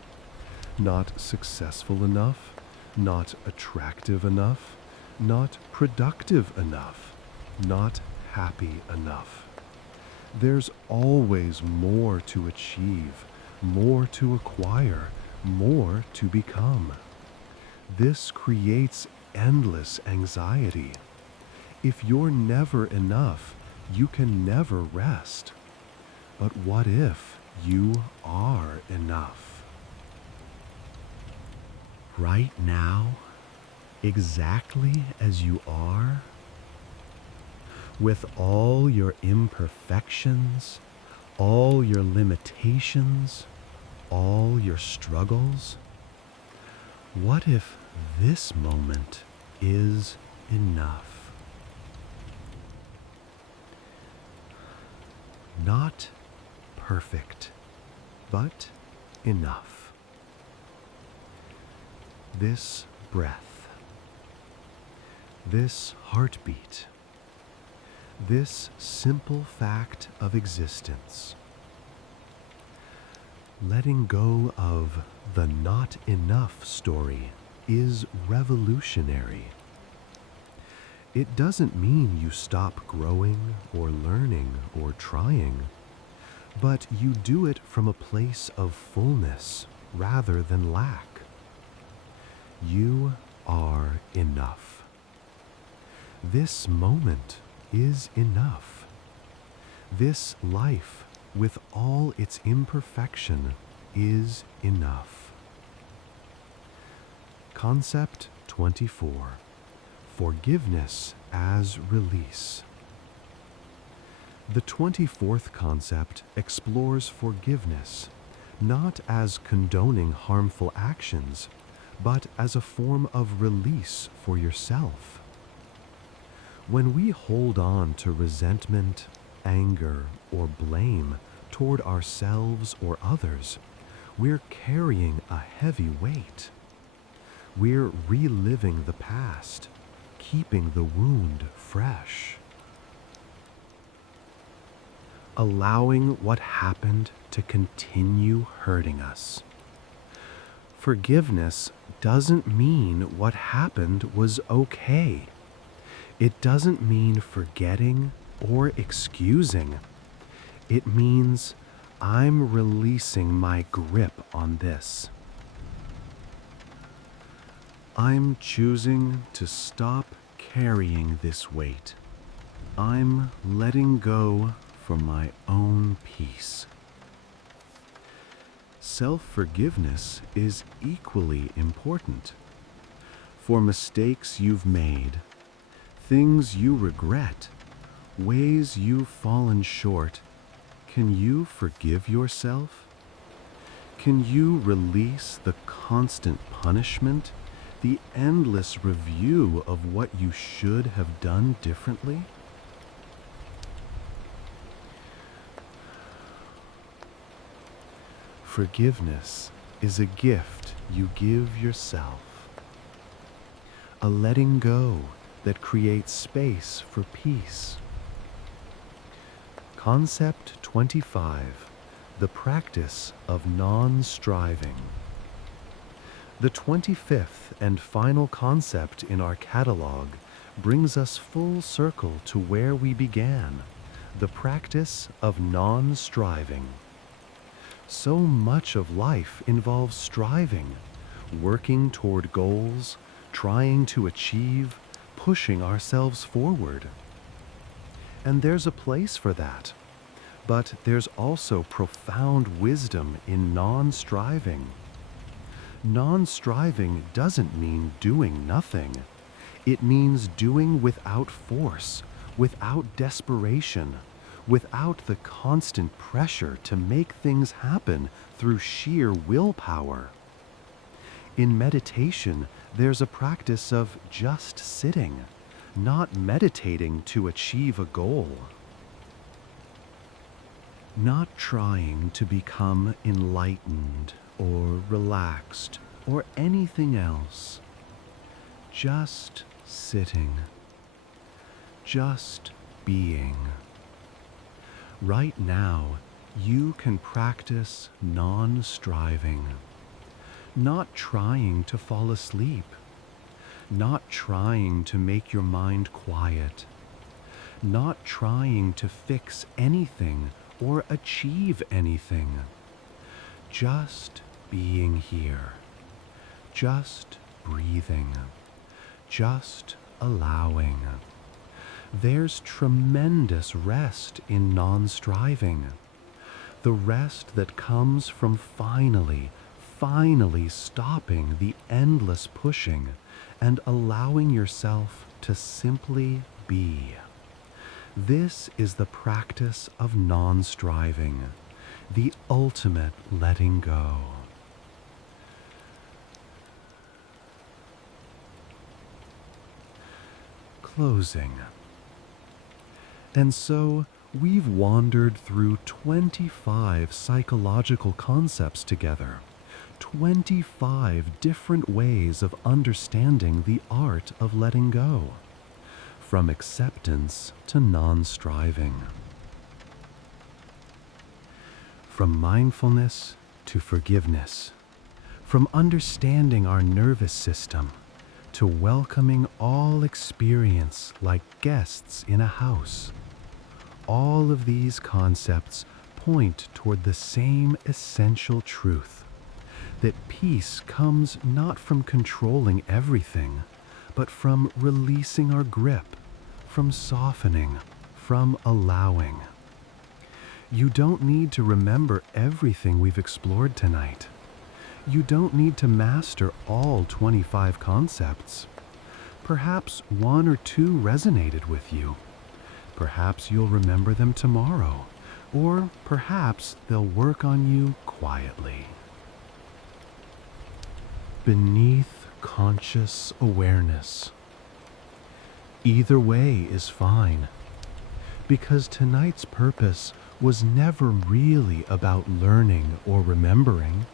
not successful enough, not attractive enough, not productive enough, not happy enough. There's always more to achieve, more to acquire, more to become. This creates endless anxiety. If you're never enough, you can never rest. But what if you are enough? Right now, exactly as you are, with all your imperfections, all your limitations, all your struggles, what if this moment is enough? Not perfect, but enough. This breath, this heartbeat, this simple fact of existence. Letting go of the not enough story is revolutionary. It doesn't mean you stop growing or learning or trying, but you do it from a place of fullness rather than lack. You are enough. This moment is enough. This life, with all its imperfection, is enough. Concept 24. Forgiveness as release. The 24th concept explores forgiveness, not as condoning harmful actions, but as a form of release for yourself. When we hold on to resentment, anger, or blame toward ourselves or others, we're carrying a heavy weight. We're reliving the past, keeping the wound fresh. Allowing what happened to continue hurting us. Forgiveness doesn't mean what happened was okay. It doesn't mean forgetting or excusing. It means I'm releasing my grip on this. I'm choosing to stop carrying this weight. I'm letting go for my own peace. Self-forgiveness is equally important. For mistakes you've made, things you regret, ways you've fallen short, can you forgive yourself? Can you release the constant punishment, the endless review of what you should have done differently? Forgiveness is a gift you give yourself, a letting go that creates space for peace. Concept 25, the practice of non-striving. The 25th and final concept in our catalog brings us full circle to where we began, the practice of non-striving. So much of life involves striving, working toward goals, trying to achieve, pushing ourselves forward. And there's a place for that. But there's also profound wisdom in non-striving. Non-striving doesn't mean doing nothing. It means doing without force, without desperation, without the constant pressure to make things happen through sheer willpower. In meditation, there's a practice of just sitting, not meditating to achieve a goal. Not trying to become enlightened or relaxed or anything else. Just sitting. Just being. Right now, you can practice non-striving. Not trying to fall asleep. Not trying to make your mind quiet. Not trying to fix anything or achieve anything. Just being here. Just breathing. Just allowing. There's tremendous rest in non-striving. The rest that comes from finally stopping the endless pushing and allowing yourself to simply be. This is the practice of non-striving, the ultimate letting go. Closing. And so, we've wandered through 25 psychological concepts together, 25 different ways of understanding the art of letting go. From acceptance to non-striving. From mindfulness to forgiveness. From understanding our nervous system to welcoming all experience like guests in a house. All of these concepts point toward the same essential truth, that peace comes not from controlling everything, but from releasing our grip, from softening, from allowing. You don't need to remember everything we've explored tonight. You don't need to master all 25 concepts. Perhaps one or two resonated with you. Perhaps you'll remember them tomorrow, or perhaps they'll work on you quietly. Beneath conscious awareness. Either way is fine, because tonight's purpose was never really about learning or remembering.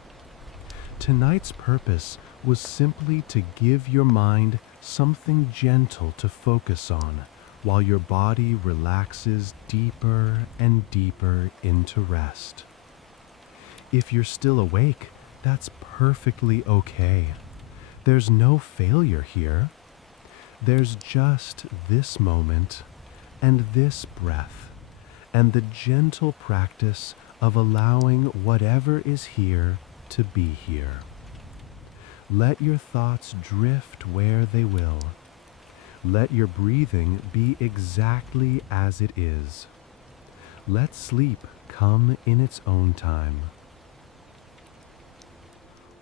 Tonight's purpose was simply to give your mind something gentle to focus on while your body relaxes deeper and deeper into rest. If you're still awake, that's perfectly okay. There's no failure here. There's just this moment and this breath and the gentle practice of allowing whatever is here to be here. Let your thoughts drift where they will. Let your breathing be exactly as it is. Let sleep come in its own time.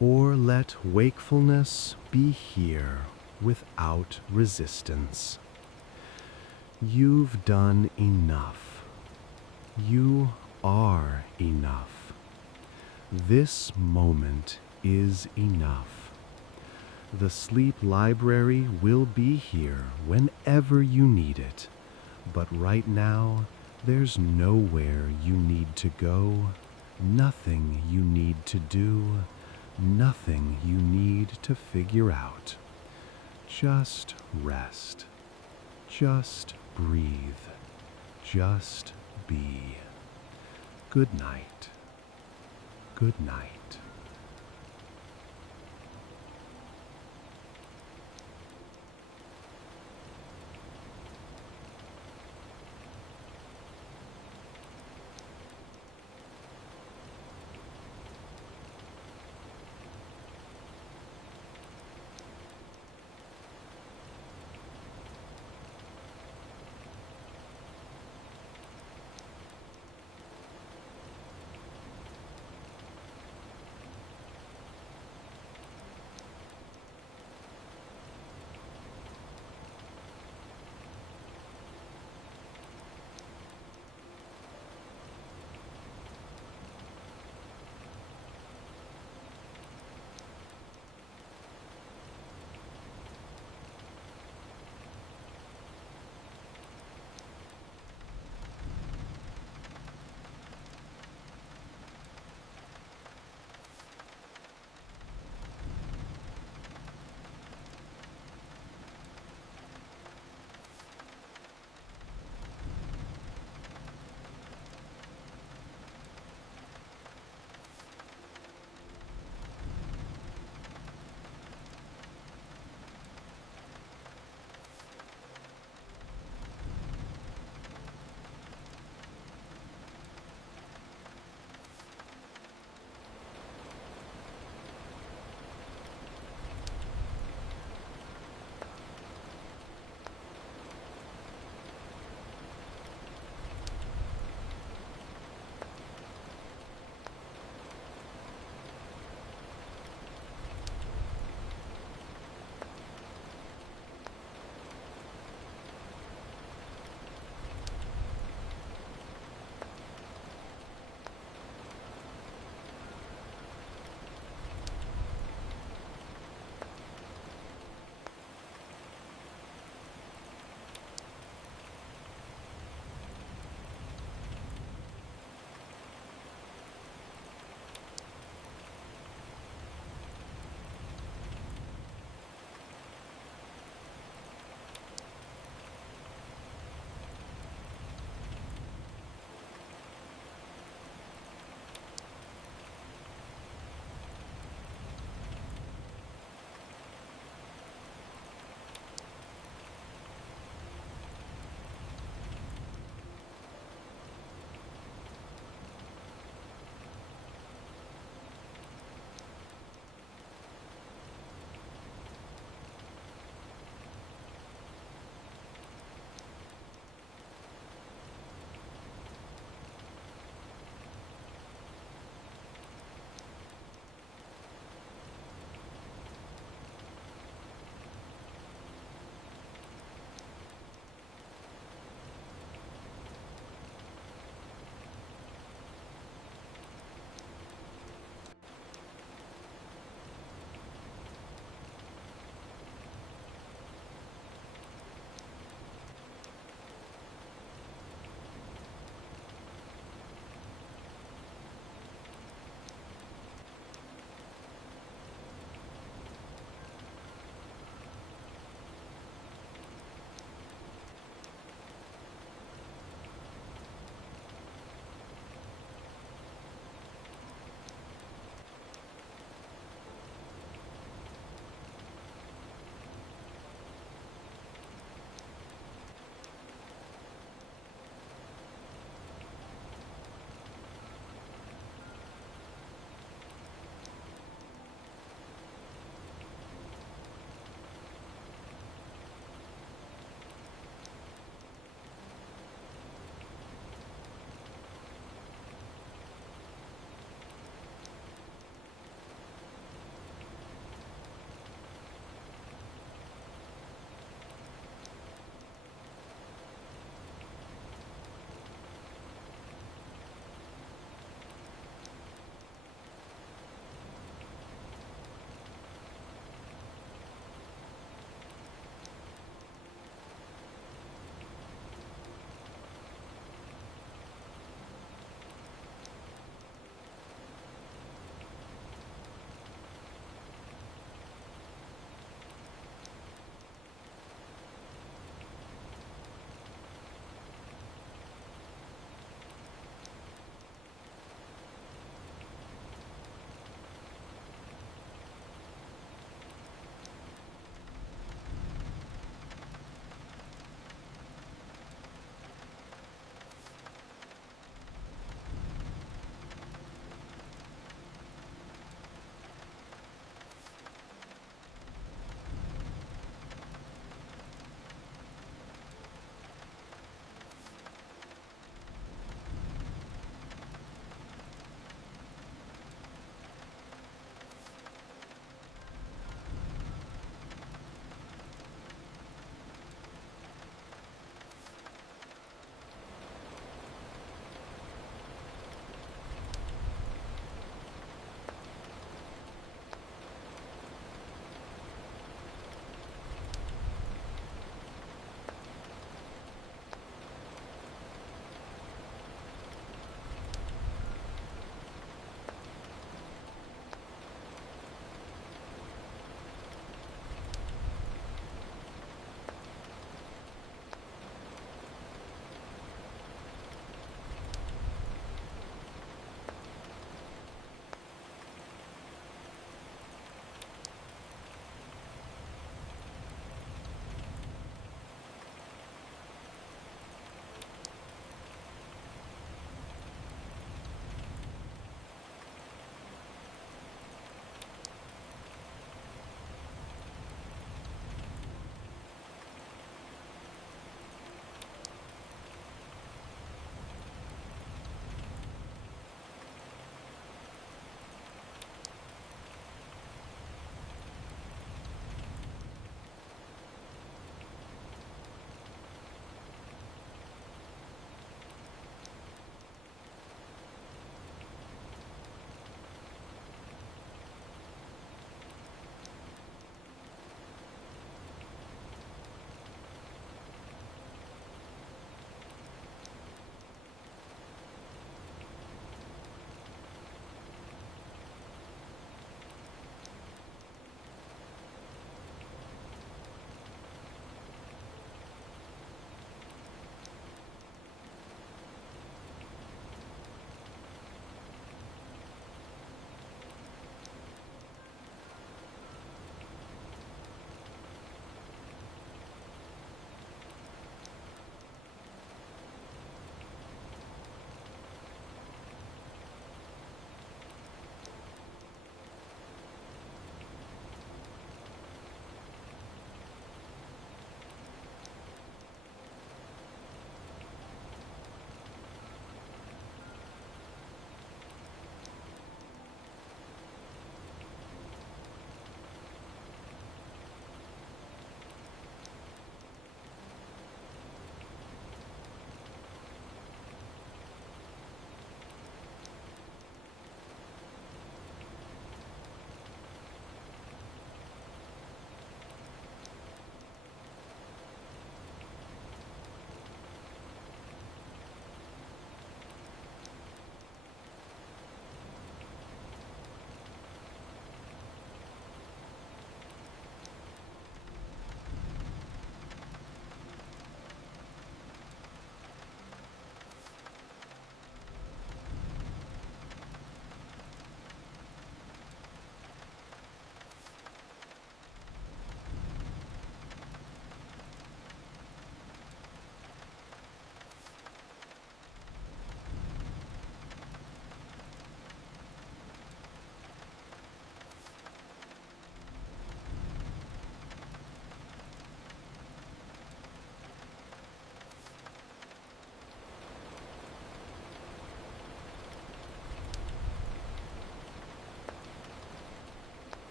Or let wakefulness be here without resistance. You've done enough. You are enough. This moment is enough. The sleep library will be here whenever you need it, but right now, there's nowhere you need to go, nothing you need to do, nothing you need to figure out. Just rest. Just breathe. Just be. Good night. Good night.